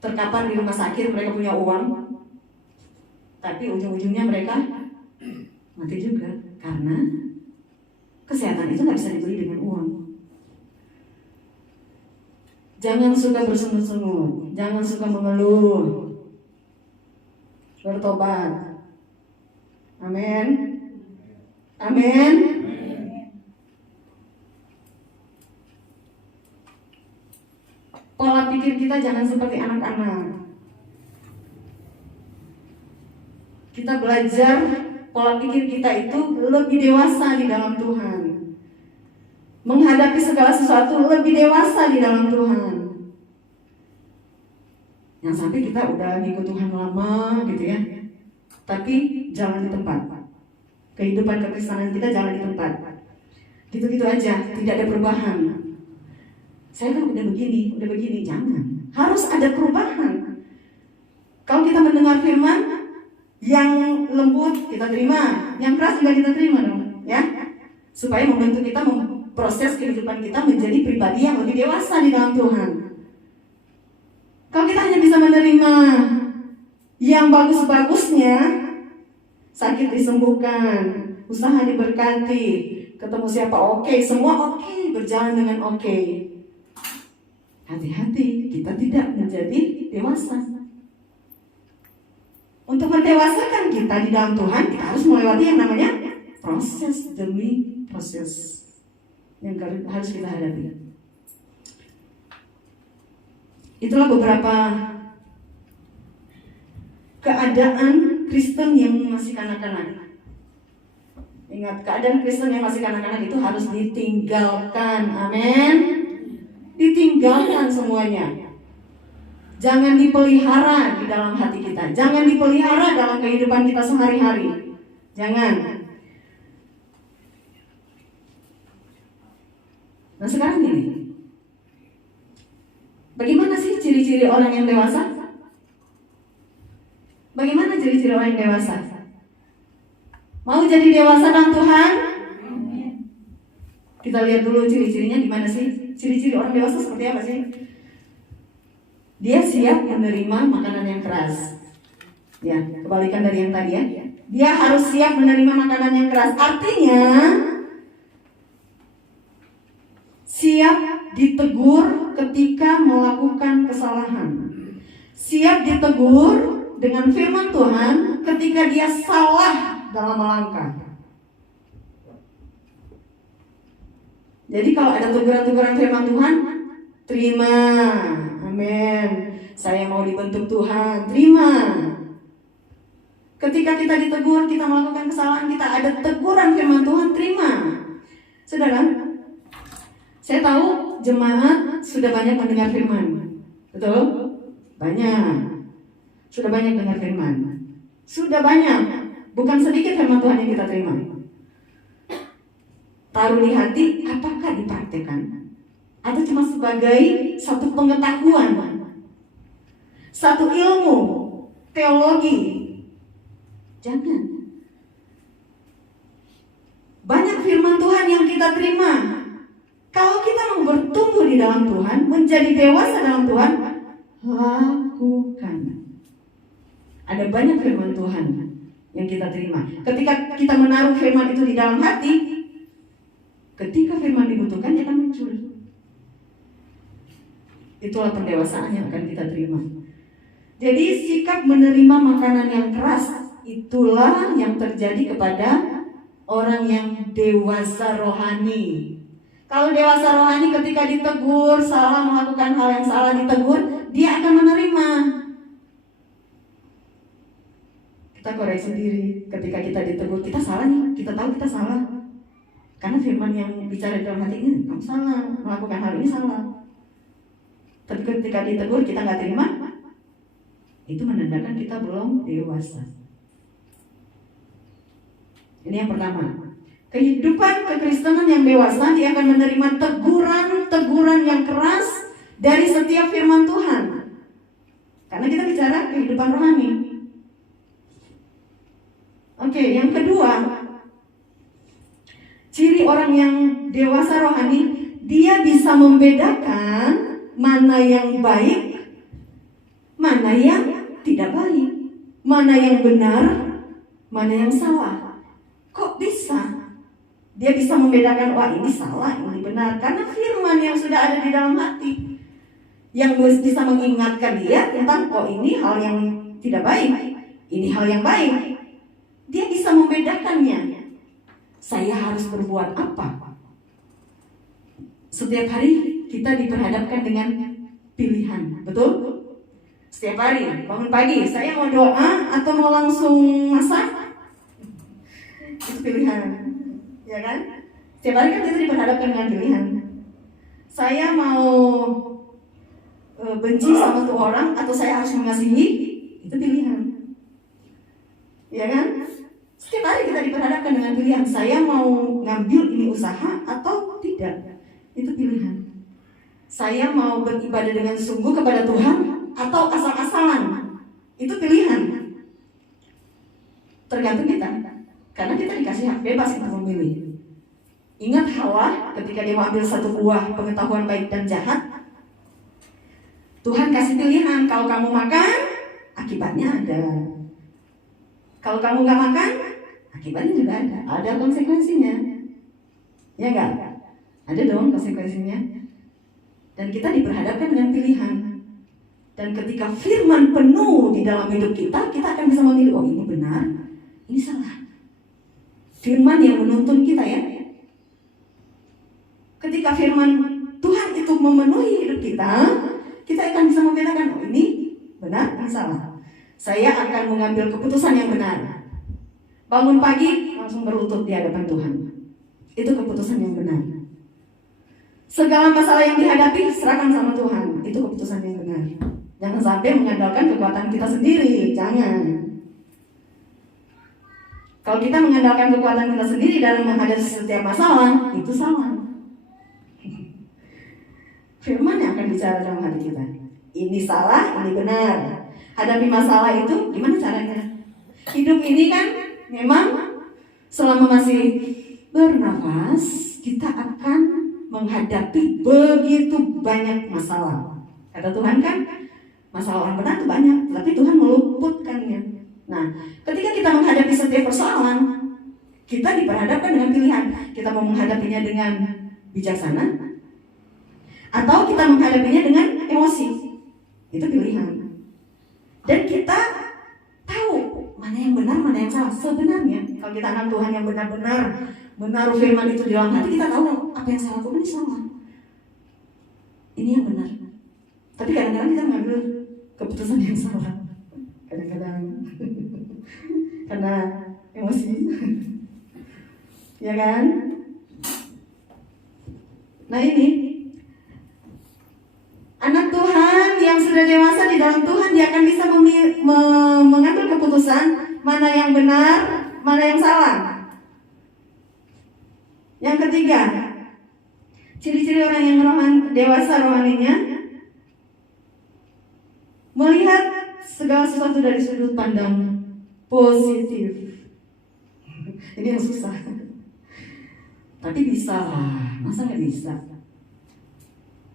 terkapar di rumah sakit, mereka punya uang, tapi ujung-ujungnya mereka mati juga. Karena kesehatan itu gak bisa dibeli dengan uang. Jangan suka bersungut-sungut, jangan suka mengeluh. Bertobat. Amin. Amin. Pola pikir kita jangan seperti anak-anak. Kita belajar pola pikir kita itu lebih dewasa di dalam Tuhan. Menghadapi segala sesuatu lebih dewasa di dalam Tuhan. Yang sampai kita udah ngikut Tuhan lama gitu ya, tapi jalan di tempat. Kehidupan kekristenan kita jalan di tempat. Gitu-gitu aja, tidak ada perubahan. Saya kan udah begini, jangan. Harus ada perubahan. Kalau kita mendengar firman, yang lembut kita terima, yang keras juga kita terima dong, ya. Supaya membantu kita memproses kehidupan kita menjadi pribadi yang lebih dewasa di dalam Tuhan. Kalau kita hanya bisa menerima yang bagus-bagusnya, sakit disembuhkan, usaha diberkati, ketemu siapa oke, semua oke, berjalan dengan oke. Hati-hati, kita tidak menjadi dewasa. Untuk mendewasakan kita di dalam Tuhan, kita harus melewati yang namanya proses demi proses yang harus kita hadapi. Itulah beberapa keadaan Kristen yang masih kanak-kanak. Ingat, keadaan Kristen yang masih kanak-kanak itu harus ditinggalkan. Amin. Ditinggalkan semuanya. Jangan dipelihara di dalam hati kita. Jangan dipelihara dalam kehidupan kita sehari-hari. Jangan. Nah sekarang ini, bagaimana sih ciri-ciri orang yang dewasa? Bagaimana ciri-ciri orang yang dewasa? Mau jadi dewasa dalam Tuhan? Kita lihat dulu ciri-cirinya gimana sih? Ciri-ciri orang dewasa seperti apa sih? Dia siap menerima makanan yang keras. Ya, kebalikan dari yang tadi ya. Dia harus siap menerima makanan yang keras. Artinya siap ditegur ketika melakukan kesalahan. Siap ditegur dengan firman Tuhan ketika dia salah dalam melangkah. Jadi kalau ada teguran-teguran firman Tuhan, terima. Amin. Saya mau dibentuk Tuhan, terima. Ketika kita ditegur, kita melakukan kesalahan, kita ada teguran firman Tuhan, terima. Saudara, saya tahu jemaat sudah banyak mendengar firman. Betul? Banyak. Sudah banyak dengar firman. Sudah banyak. Bukan sedikit firman Tuhan yang kita terima. Taruh di hati, apakah dipraktekkan? Atau cuma sebagai satu pengetahuan, satu ilmu, teologi? Jangan. Banyak firman Tuhan yang kita terima. Kalau kita di dalam Tuhan, menjadi dewasa dalam Tuhan, lakukan. Ada banyak firman Tuhan yang kita terima. Ketika kita menaruh firman itu di dalam hati, ketika firman dibutuhkan, dia akan muncul. Itulah pendewasaan yang akan kita terima. Jadi sikap menerima makanan yang keras, itulah yang terjadi kepada orang yang dewasa rohani. Kalau dewasa rohani ketika ditegur, salah melakukan hal yang salah ditegur, dia akan menerima. Kita koreksi diri ketika kita ditegur, kita salah nih, kita tahu kita salah. Karena firman yang bicara di dalam hati ini, kamu salah, melakukan hal ini salah. Tapi ketika ditegur kita nggak terima, itu menandakan kita belum dewasa. Ini yang pertama. Kehidupan kekristenan yang dewasa, dia akan menerima teguran-teguran yang keras dari setiap firman Tuhan. Karena kita bicara kehidupan rohani. Oke, yang kedua, ciri orang yang dewasa rohani, dia bisa membedakan mana yang baik, mana yang tidak baik, mana yang benar, mana yang salah. Kok bisa? Dia bisa membedakan, wah ini salah, ini benar, karena firman yang sudah ada di dalam hati, yang bisa mengingatkan dia tentang, oh ini hal yang tidak baik, ini hal yang baik. Dia bisa membedakannya. Saya harus berbuat apa? Setiap hari kita diperhadapkan dengan pilihan, betul? Setiap hari, bangun pagi, saya mau doa atau mau langsung masak? Itu pilihan, ya kan? Setiap hari kan kita diperhadapkan dengan pilihan. Saya mau benci sama tuh orang atau saya harus mengasihi? Itu pilihan, ya kan? Setiap hari kita diperhadapkan dengan pilihan. Saya mau ngambil ini usaha atau tidak? Itu pilihan. Saya mau beribadah dengan sungguh kepada Tuhan atau asal-asalan? Itu pilihan. Tergantung kita. Karena kita dikasih hak bebas untuk memilih. Ingat Hawa ketika dia mengambil satu buah pengetahuan baik dan jahat. Tuhan kasih pilihan, kalau kamu makan, akibatnya ada. Kalau kamu gak makan, akibatnya juga ada. Ada konsekuensinya. Ya enggak? Ada dong konsekuensinya. Dan kita diperhadapkan dengan pilihan. Dan ketika firman penuh di dalam hidup kita, kita akan bisa memilih, oh ini benar, ini salah. Firman yang menuntun kita ya. Ketika firman Tuhan itu memenuhi hidup kita, kita akan bisa membedakan, oh ini benar, ini salah. Saya akan mengambil keputusan yang benar. Bangun pagi, langsung berlutut di hadapan Tuhan. Itu keputusan yang benar. Segala masalah yang dihadapi, serahkan sama Tuhan. Itu keputusan yang benar. Jangan sampai mengandalkan kekuatan kita sendiri. Jangan. Kalau kita mengandalkan kekuatan kita sendiri dalam menghadapi setiap masalah, itu salah. Firman yang akan bicara dalam hati kita. Ini salah, ini benar. Hadapi masalah itu gimana caranya? Hidup ini kan memang selama masih bernafas, kita akan menghadapi begitu banyak masalah. Kata Tuhan kan, masalah orang benar itu banyak, tapi Tuhan meluputkannya. Nah, ketika kita menghadapi setiap persoalan, kita diperhadapkan dengan pilihan. Kita mau menghadapinya dengan bijaksana, atau kita menghadapinya dengan emosi. Itu pilihan. Dan kita tahu mana yang benar, mana yang salah. Sebenarnya kalau kita anak Tuhan yang benar-benar menaruh firman itu di dalam hati, kita tahu apa yang salah, ini salah, ini yang benar. Tapi kadang-kadang kita mengambil keputusan yang salah. Kadang-kadang karena emosi, ya kan? Nah ini anak Tuhan yang sudah dewasa di dalam Tuhan, dia akan bisa mengambil keputusan mana yang benar, mana yang salah. Yang ketiga, ciri-ciri orang yang dewasa rohaninya, melihat segala sesuatu dari sudut pandang positif. Ini yang susah, tapi bisa lah. Masa nggak bisa?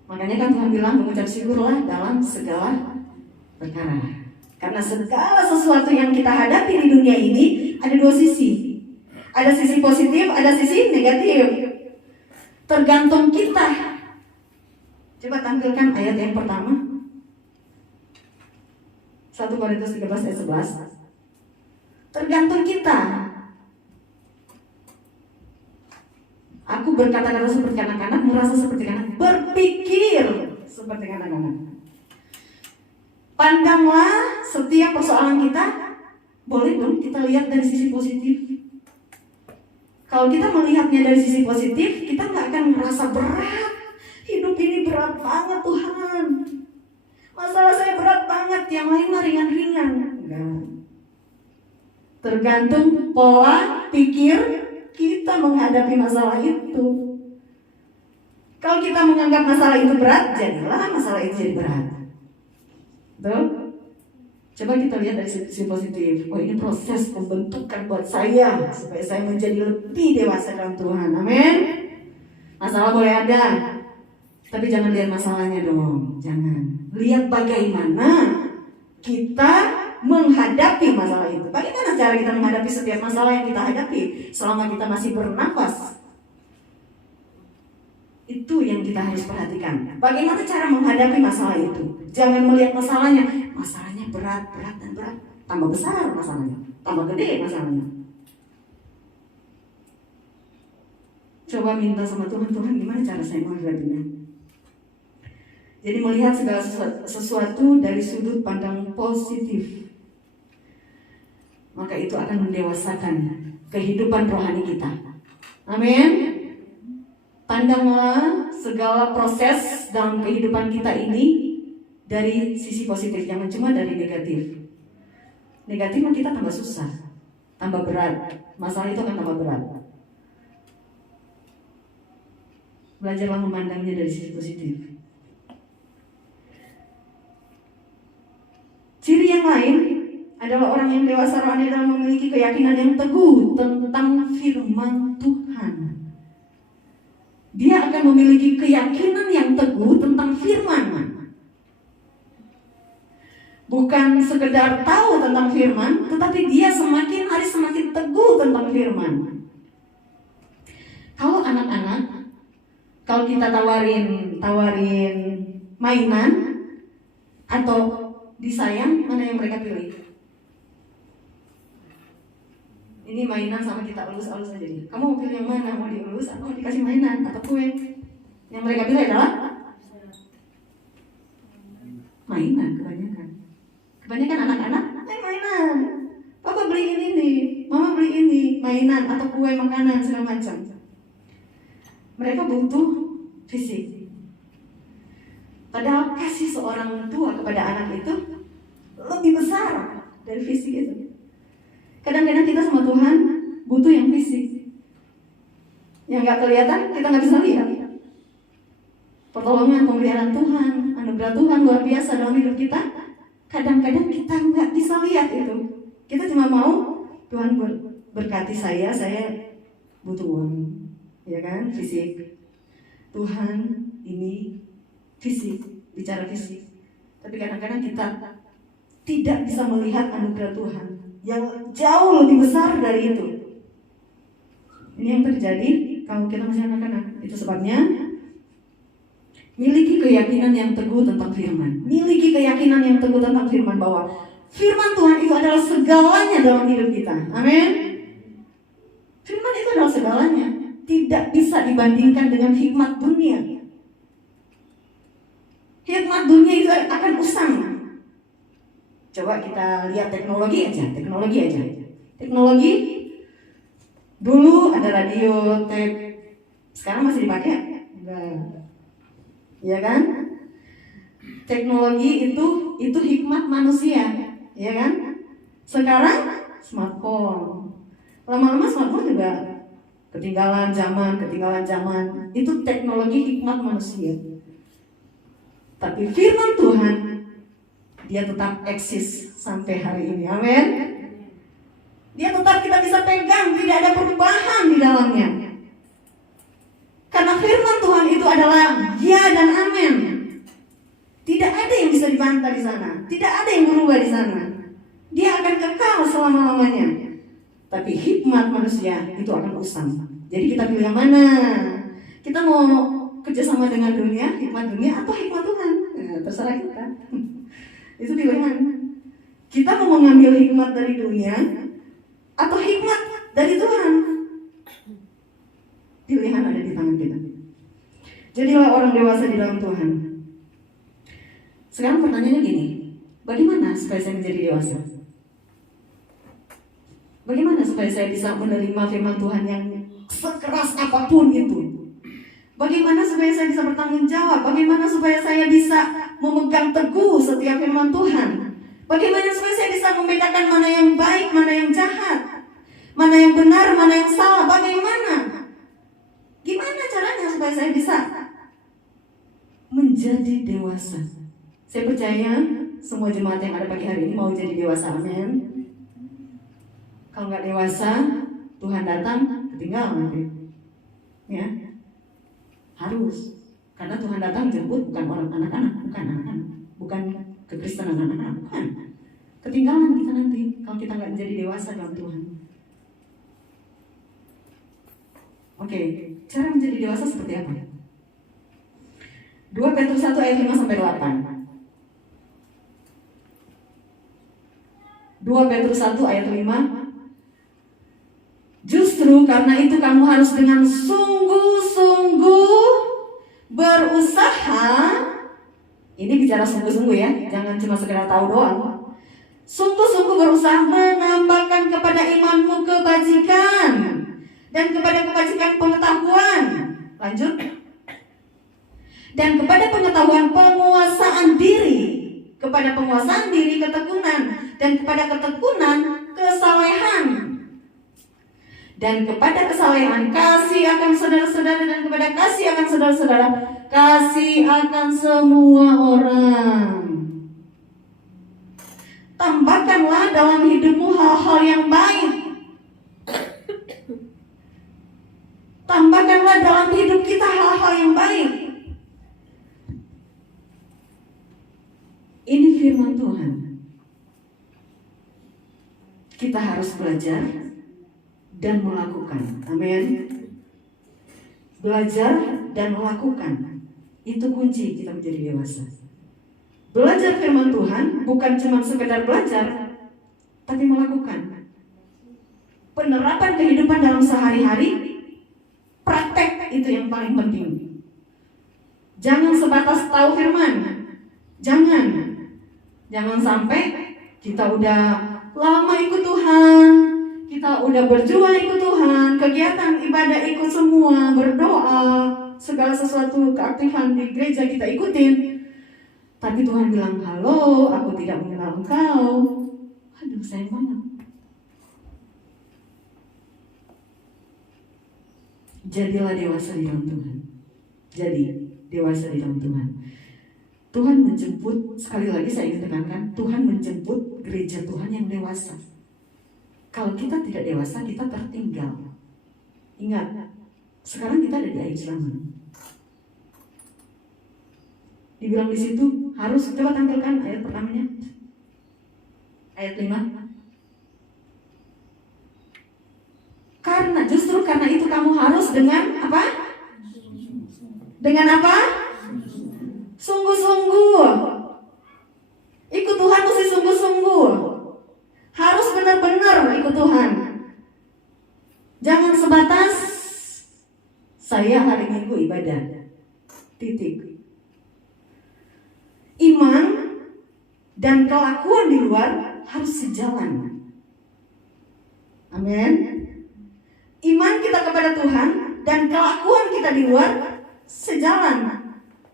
Makanya kan Tuhan bilang mengucap syukurlah dalam segala perkara. Karena segala sesuatu yang kita hadapi di dunia ini ada dua sisi. Ada sisi positif, ada sisi negatif. Tergantung kita. Coba tampilkan ayat yang pertama. 1 Korintus 13 ayat 11. Tergantung kita. Aku berkata-kata seperti anak-anak, merasa seperti anak, berpikir seperti anak-anak. Pandanglah setiap persoalan kita, boleh dong kita lihat dari sisi positif. Kalau kita melihatnya dari sisi positif, kita nggak akan merasa berat. Hidup ini berat banget Tuhan. Masalah saya berat banget, yang lain mah ringan-ringan. Enggak. Tergantung pola pikir kita menghadapi masalah itu. Kalau kita menganggap masalah itu berat, jadilah masalah itu jadi berat. Tuh. Coba kita lihat dari sisi positif. Oh, ini proses pembentukan buat saya supaya saya menjadi lebih dewasa dalam Tuhan. Amin. Masalah boleh ada, tapi jangan lihat masalahnya dong. Jangan. Lihat bagaimana kita menghadapi masalah itu. Bagaimana cara kita menghadapi setiap masalah yang kita hadapi selama kita masih bernafas? Itu yang kita harus perhatikan. Bagaimana cara menghadapi masalah itu? Jangan melihat masalahnya berat, dan berat. Tambah besar masalahnya, tambah gede masalahnya. Coba minta sama Tuhan, Tuhan gimana cara saya menghadapinya? Jadi melihat segala sesuatu dari sudut pandang positif, maka itu akan mendewasakan kehidupan rohani kita. Amin. Pandanglah segala proses dalam kehidupan kita ini dari sisi positif, jangan cuma dari negatif. Negatif kan kita tambah susah, tambah berat. Masalah itu akan tambah berat. Belajarlah memandangnya dari sisi positif. Ciri yang lain adalah orang yang dewasa rohani dalam memiliki keyakinan yang teguh tentang firman Tuhan. Dia akan memiliki keyakinan yang teguh tentang firman. Bukan sekedar tahu tentang firman, tetapi dia semakin hari semakin teguh tentang firman. Kalau anak-anak, kalau kita tawarin mainan atau disayang, mana yang mereka pilih? Ini mainan sama kita elus-elus aja nih. Kamu mau pilih yang mana? Mau dielus atau dikasih mainan atau kue? Yang mereka pilih adalah mainan kebanyakan. Kebanyakan anak-anak mainan. Papa beliin ini, mama beli ini, mainan atau kue, makanan segala macam. Mereka butuh fisik. Padahal kasih seorang tua kepada anak itu lebih besar dari fisik itu. Kadang-kadang kita sama Tuhan butuh yang fisik. Yang gak kelihatan kita gak bisa lihat. Pertolongan, pemeliharaan Tuhan, anugerah Tuhan luar biasa dalam hidup kita. Kadang-kadang kita gak bisa lihat itu. Kita cuma mau Tuhan berkati saya butuh uang, ya kan, fisik. Tuhan ini fisik, bicara fisik. Tapi kadang-kadang kita tidak bisa melihat anugerah Tuhan yang jauh lebih besar dari itu. Ini yang terjadi kalau kita masih anak-anak. Itu sebabnya miliki keyakinan yang teguh tentang firman. Miliki keyakinan yang teguh tentang firman, bahwa firman Tuhan itu adalah segalanya dalam hidup kita. Amin. Firman itu adalah segalanya. Tidak bisa dibandingkan dengan hikmat dunia. Hikmat dunia itu akan usang. Coba kita lihat teknologi aja. Teknologi dulu ada radio, tape. Sekarang masih dipakai? Enggak. Ya kan? Teknologi itu hikmat manusia, ya kan? Sekarang smartphone. Lama-lama smartphone juga ketinggalan zaman. Itu teknologi hikmat manusia. Tapi firman Tuhan, dia tetap eksis sampai hari ini. Amin. Dia tetap kita bisa pegang, tidak ada perubahan di dalamnya. Karena firman Tuhan itu adalah ya dan amin. berbantah di sana. Tidak ada yang berubah di sana. Dia akan kekal selama-lamanya. Tapi hikmat manusia itu akan usang. Jadi kita pilih yang mana? Kita mau kerjasama dengan dunia, hikmat dunia, atau hikmat Tuhan? Nah, terserah kita. Itu pilihan. Kita mau mengambil hikmat dari dunia atau hikmat dari Tuhan? Pilihan ada di tangan kita. Jadilah orang dewasa di dalam Tuhan. Sekarang pertanyaannya gini, bagaimana supaya saya menjadi dewasa? Bagaimana supaya saya bisa menerima firman Tuhan yang sekeras apapun itu? Bagaimana supaya saya bisa bertanggung jawab? Bagaimana supaya saya bisa memegang teguh setiap firman Tuhan? Bagaimana supaya saya bisa membedakan mana yang baik, mana yang jahat, mana yang benar, mana yang salah? Bagaimana? Gimana caranya supaya saya bisa menjadi dewasa? Saya percaya semua jemaat yang ada pagi hari ini mau jadi dewasa, amin. Kalau nggak dewasa, Tuhan datang, ketinggalan nanti. Ya, harus. Karena Tuhan datang jemput bukan orang anak-anak, bukan kekristenan anak-anak, bukan. Ketinggalan kita nanti kalau kita nggak menjadi dewasa dalam Tuhan. Oke, cara menjadi dewasa seperti apa? 2 Petrus 1 ayat 5 sampai 8. 2 Petrus 1 ayat 5. Justru karena itu kamu harus dengan sungguh-sungguh berusaha. Ini bicara sungguh-sungguh ya, jangan cuma sekedar tahu doang. Sungguh-sungguh berusaha menambahkan kepada imanmu kebajikan dan kepada kebajikan pengetahuan. Lanjut. Dan kepada pengetahuan penguasaan diri, kepada penguasaan diri ketekunan, dan kepada ketekunan kesalehan, dan kepada kesalehan kasih akan saudara-saudara, dan kepada kasih akan saudara-saudara kasih akan semua orang. Tambahkanlah dalam hidupmu hal-hal yang baik. Tambahkanlah dalam hidup kita hal-hal yang baik. Ini firman Tuhan. Kita harus belajar dan melakukan. Amin. Belajar dan melakukan. Itu kunci kita menjadi dewasa. Belajar firman Tuhan bukan cuma sekedar belajar, tapi melakukan. Penerapan kehidupan dalam sehari-hari, praktek itu yang paling penting. Jangan sebatas tahu firman. Jangan sampai kita udah lama ikut Tuhan, kita udah berjuang ikut Tuhan, kegiatan ibadah ikut semua, berdoa, segala sesuatu keaktifan di gereja kita ikutin. Tapi Tuhan bilang, halo, aku tidak mengenal engkau. Aduh, sayang banget. Jadilah dewasa di dalam Tuhan. Jadi, dewasa di dalam Tuhan. Tuhan menjemput, sekali lagi saya ingin tekankan, Tuhan menjemput gereja Tuhan yang dewasa. Kalau kita tidak dewasa, kita tertinggal. Ingat, sekarang kita ada di akhir zaman. Dibilang di situ harus, coba tampilkan ayat pertamanya. Ayat 5. Justru karena itu kamu harus dengan apa? Dengan apa? Sungguh-sungguh. Ikut Tuhan mesti sungguh-sungguh. Harus benar-benar ikut Tuhan. Jangan sebatas saya hari Minggu ibadah. Titik. Iman dan kelakuan di luar harus sejalan. Amin. Iman kita kepada Tuhan dan kelakuan kita di luar sejalan.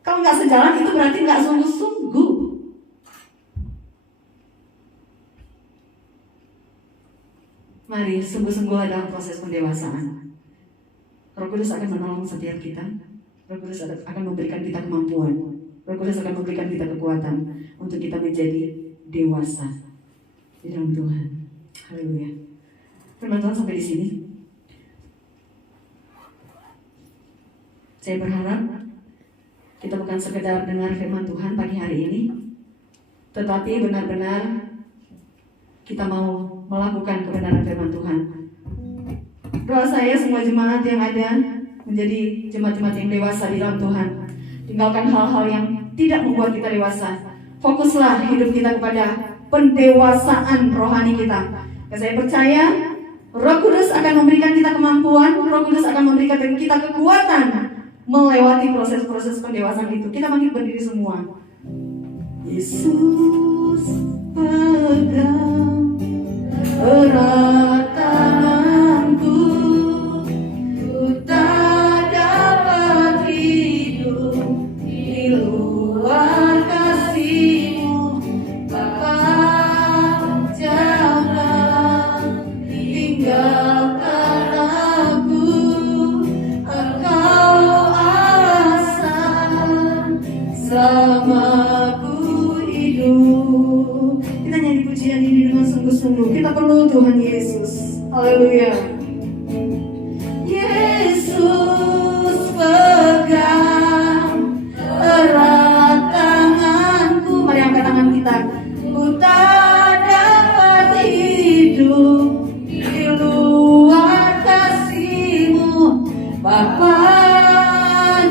Kalau nggak sejalan itu berarti nggak sungguh-sungguh. Mari sungguh-sungguhlah dalam proses pendewasaan. Roh Kudus akan menolong setiap kita. Roh Kudus akan memberikan kita kemampuan. Roh Kudus akan memberikan kita kekuatan untuk kita menjadi dewasa di dalam Tuhan. Haleluya. Firman Tuhan sampai di sini. Saya berharap kita bukan sekedar dengar firman Tuhan pagi hari ini, tetapi benar-benar kita mau melakukan kebenaran firman Tuhan. Doa saya semua jemaat yang ada menjadi jemaat-jemaat yang dewasa di dalam Tuhan. Tinggalkan hal-hal yang tidak membuat kita dewasa. Fokuslah hidup kita kepada pendewasaan rohani kita. Dan saya percaya Roh Kudus akan memberikan kita kemampuan, Roh Kudus akan memberikan kita kekuatan melewati proses-proses pendewasaan itu. Kita bangkit berdiri semua. Yesus pegang erat tanganku, ku tak dapat hidup di luar kasih-Mu. Bapa, jangan tinggalkan aku, Engkau alasan selamaku hidup. Kita nyanyi pujian ini dengan sungguh-sungguh. Kita perlu Tuhan Yesus. Haleluya. Yesus pegang erat tanganku. Mari angkat tangan kita. Ku tak dapat hidup di luar kasih-Mu. Bapa,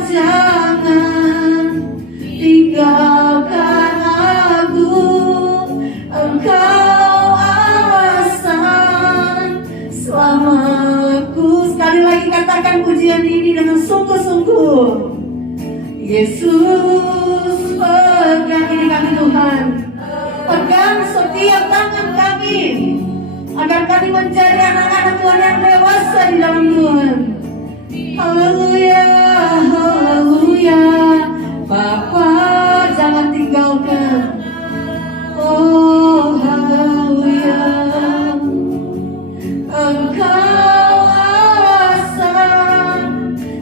jangan tinggalkan aku, Engkau alasan selamaku. Sekali lagi katakan pujian ini dengan sungguh-sungguh. Yesus pegang ini kami Tuhan, pegang setiap tangan kami, agar kami menjadi anak-anak Tuhan yang dewasa di dalam Tuhan. Haleluya, haleluya. Bapa, jangan tinggalkan. Oh, haleluya. Engkau alasan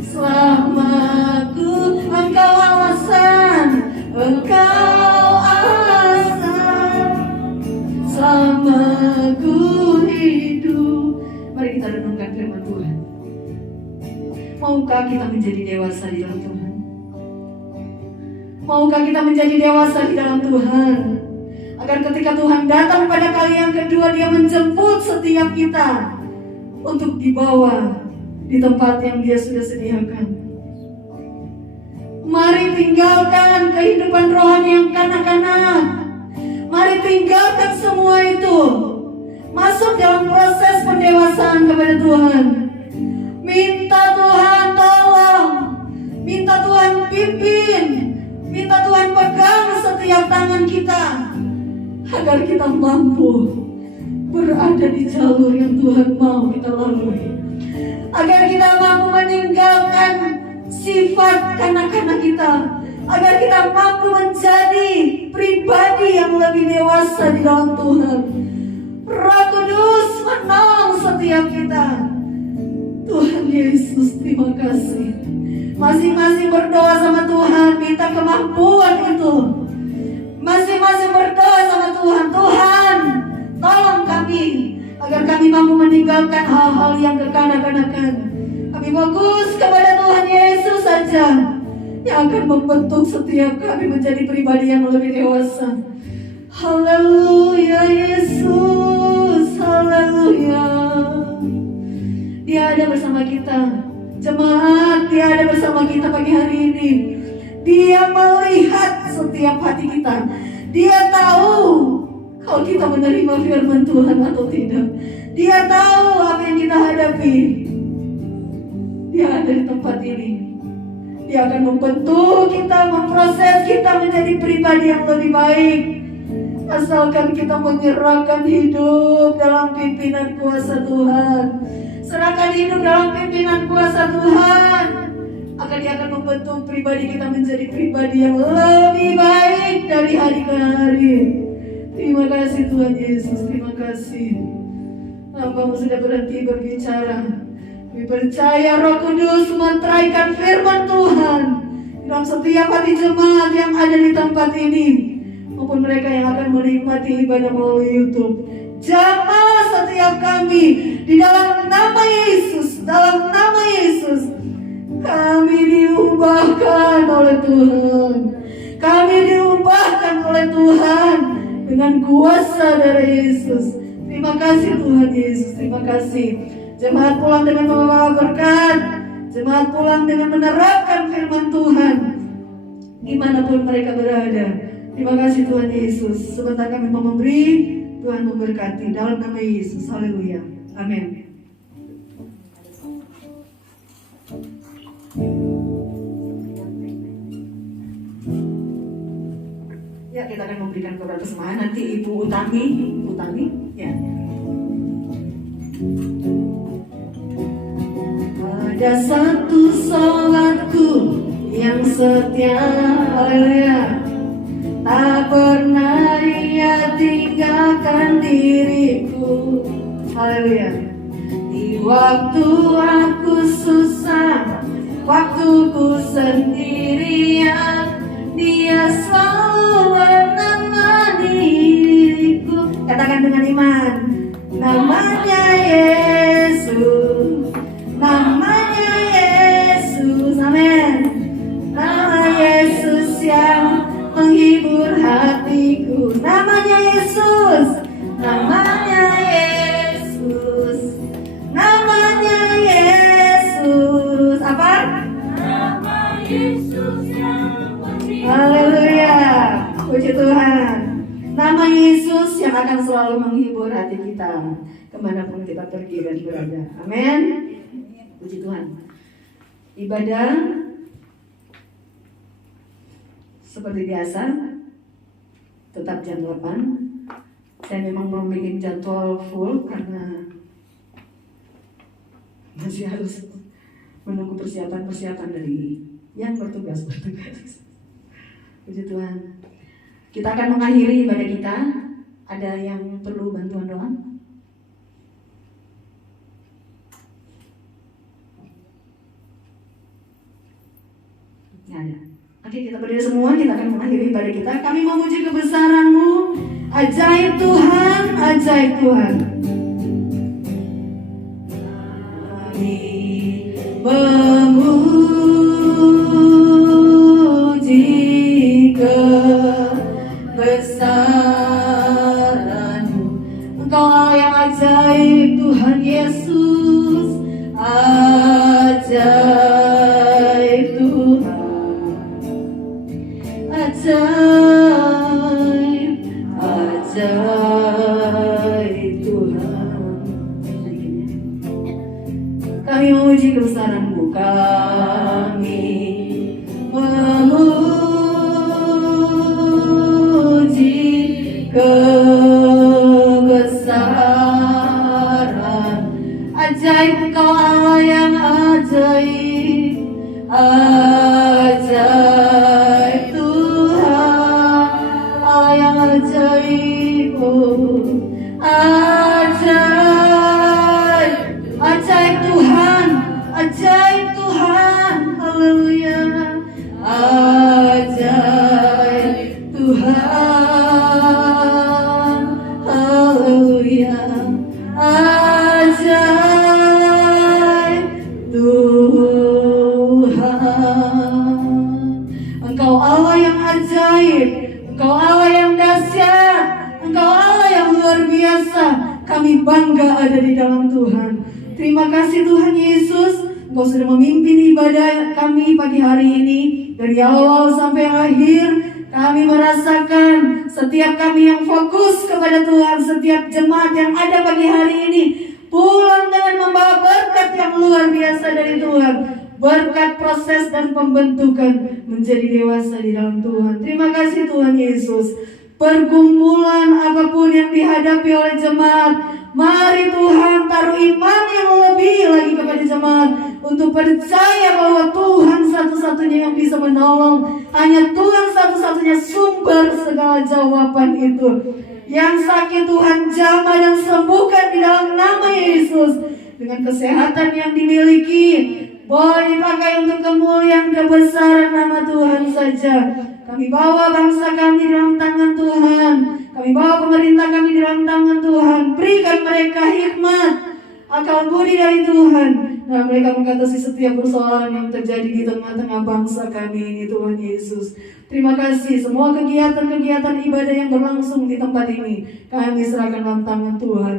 selamaku. Engkau alasan. Engkau alasan selamaku hidup. Mari kita renungkan firman Tuhan. Maukah kita menjadi dewasa di dalam Tuhan? Maukah kita menjadi dewasa di dalam Tuhan? Agar ketika Tuhan datang pada kali yang kedua, Dia menjemput setiap kita untuk dibawa di tempat yang Dia sudah sediakan. Mari tinggalkan kehidupan rohani yang kanak-kanak. Mari tinggalkan semua itu. Masuk dalam proses pendewasaan kepada Tuhan. Minta Tuhan tolong, minta Tuhan pimpin, minta Tuhan pegang setiap tangan kita, agar kita mampu berada di jalur yang Tuhan mau kita lalui, agar kita mampu meninggalkan sifat kanak-kanak kita, agar kita mampu menjadi pribadi yang lebih dewasa di dalam Tuhan. Roh Kudus menolong setiap kita. Tuhan Yesus, terima kasih. Masing-masing berdoa sama Tuhan, minta kemampuan itu. Masing-masing berdoa sama Tuhan. Tuhan, tolong kami, agar kami mampu meninggalkan hal-hal yang kekanak-kanakan. Kami fokus kepada Tuhan Yesus saja, yang akan membentuk setiap kami menjadi pribadi yang lebih dewasa. Haleluya Yesus, haleluya. Dia ada bersama kita. Jemaat, Dia ada bersama kita pagi hari ini. Dia melihat setiap hati kita. Dia tahu kalau kita menerima firman Tuhan atau tidak. Dia tahu apa yang kita hadapi. Dia ada di tempat ini. Dia akan membentuk kita, memproses kita menjadi pribadi yang lebih baik. Asalkan kita menyerahkan hidup dalam pimpinan kuasa Tuhan. Serahkan hidup dalam pimpinan kuasa Tuhan, akan Dia akan membentuk pribadi kita menjadi pribadi yang lebih baik dari hari ke hari. Terima kasih Tuhan Yesus, terima kasih. Hamba-Mu sudah berhenti berbicara. Kami percaya Roh Kudus meneraikan firman Tuhan dalam setiap hati jemaat yang ada di tempat ini, maupun mereka yang akan menikmati ibadah melalui YouTube. Jamah setiap kami di dalam nama Yesus, dalam nama Yesus. Kami diubahkan oleh Tuhan. Kami diubahkan oleh Tuhan. dengan kuasa darah Yesus. Terima kasih Tuhan Yesus, terima kasih. Jemaat pulang dengan membawa berkat, jemaat pulang dengan menerapkan firman Tuhan dimanapun mereka berada. Terima kasih Tuhan Yesus. Sebentar kami mau memberi, Tuhan memberkati dalam nama Yesus. Haleluya. Amin. Ya, kita akan memberikan kepada persembahan. Nanti Ibu Utami, ya. Ada satu sholatku yang setia, haleluya, tak pernah Dia tinggalkan diriku, haleluya. Di waktu aku susah, waktuku sendirian, Dia selalu menemani diriku. Katakan dengan iman, namanya Yesus, namanya Yesus, amin. Nama Yesus yang menghibur hatiku, namanya Yesus, namanya Yesus, namanya Yesus. Apa? Nama Yesus yang menghibur. Haleluya, puji Tuhan. Nama Yesus yang akan selalu menghibur hati kita kemanapun kita pergi dan berada. Amin. Puji Tuhan. Ibadah seperti biasa tetap jam 8. Saya memang mau bikin jadwal full karena masih harus menunggu persiapan dari yang bertugas. Puji Tuhan. Kita akan mengakhiri ibadah kita. Ada yang perlu bantuan doa? Nggak ada. Oke, kita berdiri semua, kita akan mengakhiri ibadah kita. Kami memuji kebesaran-Mu, ajaib Tuhan, ajaib Tuhan. Kami memuji kebesaran-Mu. Engkau yang ajaib Tuhan Yesus, ajaib Tuhan, ajaib, ajaib Tuhan. Kami memuji kebesaran-Mu, kami memuji kebesaran, ajaib Engkau Allah yang ajaib, ajaib Tuhan, Allah yang ajaib, oh, ajaib, ajaib Tuhan, ajaib Tuhan, haleluya, ajaib Tuhan, haleluya, ajaib Tuhan. Engkau Allah yang ajaib, Engkau Allah yang dahsyat, Engkau Allah yang luar biasa. Kami bangga ada di dalam Tuhan. Terima kasih Tuhan Yesus, Engkau sudah memimpin ibadah kami pagi hari ini. Dari awal sampai akhir, kami merasakan setiap kami yang fokus kepada Tuhan, setiap jemaat yang ada pagi hari ini pulang dengan membawa berkat yang luar biasa dari Tuhan. Berkat proses dan pembentukan menjadi dewasa di dalam Tuhan. Terima kasih Tuhan Yesus. Pergumulan apapun yang dihadapi oleh jemaat, mari Tuhan taruh iman yang lebih lagi kepada jemaat untuk percaya bahwa Tuhan satu-satunya yang bisa menolong. Hanya Tuhan satu-satunya sumber segala jawaban itu. Yang sakit Tuhan jamah dan sembuhkan di dalam nama Yesus. Dengan kesehatan yang dimiliki, boleh dipakai untuk kemuliaan kebesaran nama Tuhan saja. Kami bawa bangsa kami di dalam tangan Tuhan. Kami bawa pemerintah kami di dalam tangan Tuhan. Berikan mereka hikmat, akal budi dari Tuhan. Nah, mereka mengatasi setiap persoalan yang terjadi di tengah-tengah bangsa kami ini, Tuhan Yesus. Terima kasih semua kegiatan-kegiatan ibadah yang berlangsung di tempat ini kami serahkan dalam tangan Tuhan.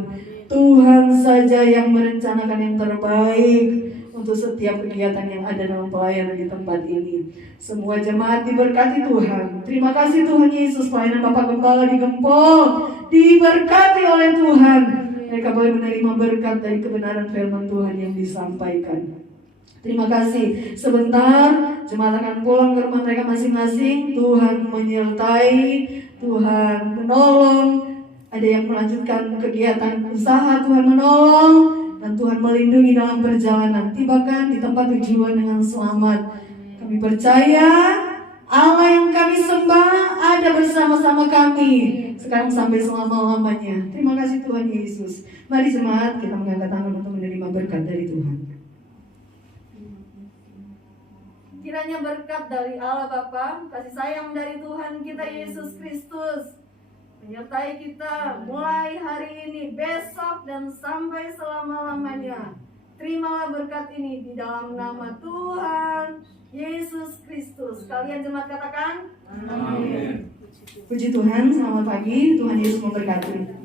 Tuhan saja yang merencanakan yang terbaik untuk setiap kegiatan yang ada dalam pelayanan di tempat ini. Semua jemaat diberkati Tuhan. Terima kasih Tuhan Yesus, pelayanan Bapak Gembala di Gempol diberkati oleh Tuhan. Mereka boleh menerima berkat dari kebenaran firman Tuhan yang disampaikan. Terima kasih. Sebentar jemaat akan pulang ke rumah mereka masing-masing. Tuhan menyertai, Tuhan menolong. Ada yang melanjutkan kegiatan usaha, Tuhan menolong. Dan Tuhan melindungi dalam perjalanan. Tibakan di tempat tujuan dengan selamat. Kami percaya Allah yang kami sembah ada bersama-sama kami sekarang sampai selama-lamanya. Terima kasih Tuhan Yesus. Mari jemaat kita mengangkat tangan untuk menerima berkat dari Tuhan. Kiranya berkat dari Allah Bapa, kasih sayang dari Tuhan kita Yesus Kristus menyertai kita mulai hari ini, besok, dan sampai selama-lamanya. Terimalah berkat ini di dalam nama Tuhan Yesus Kristus. Kalian jemaat katakan? Amin. Puji Tuhan, selamat pagi. Tuhan Yesus memberkati.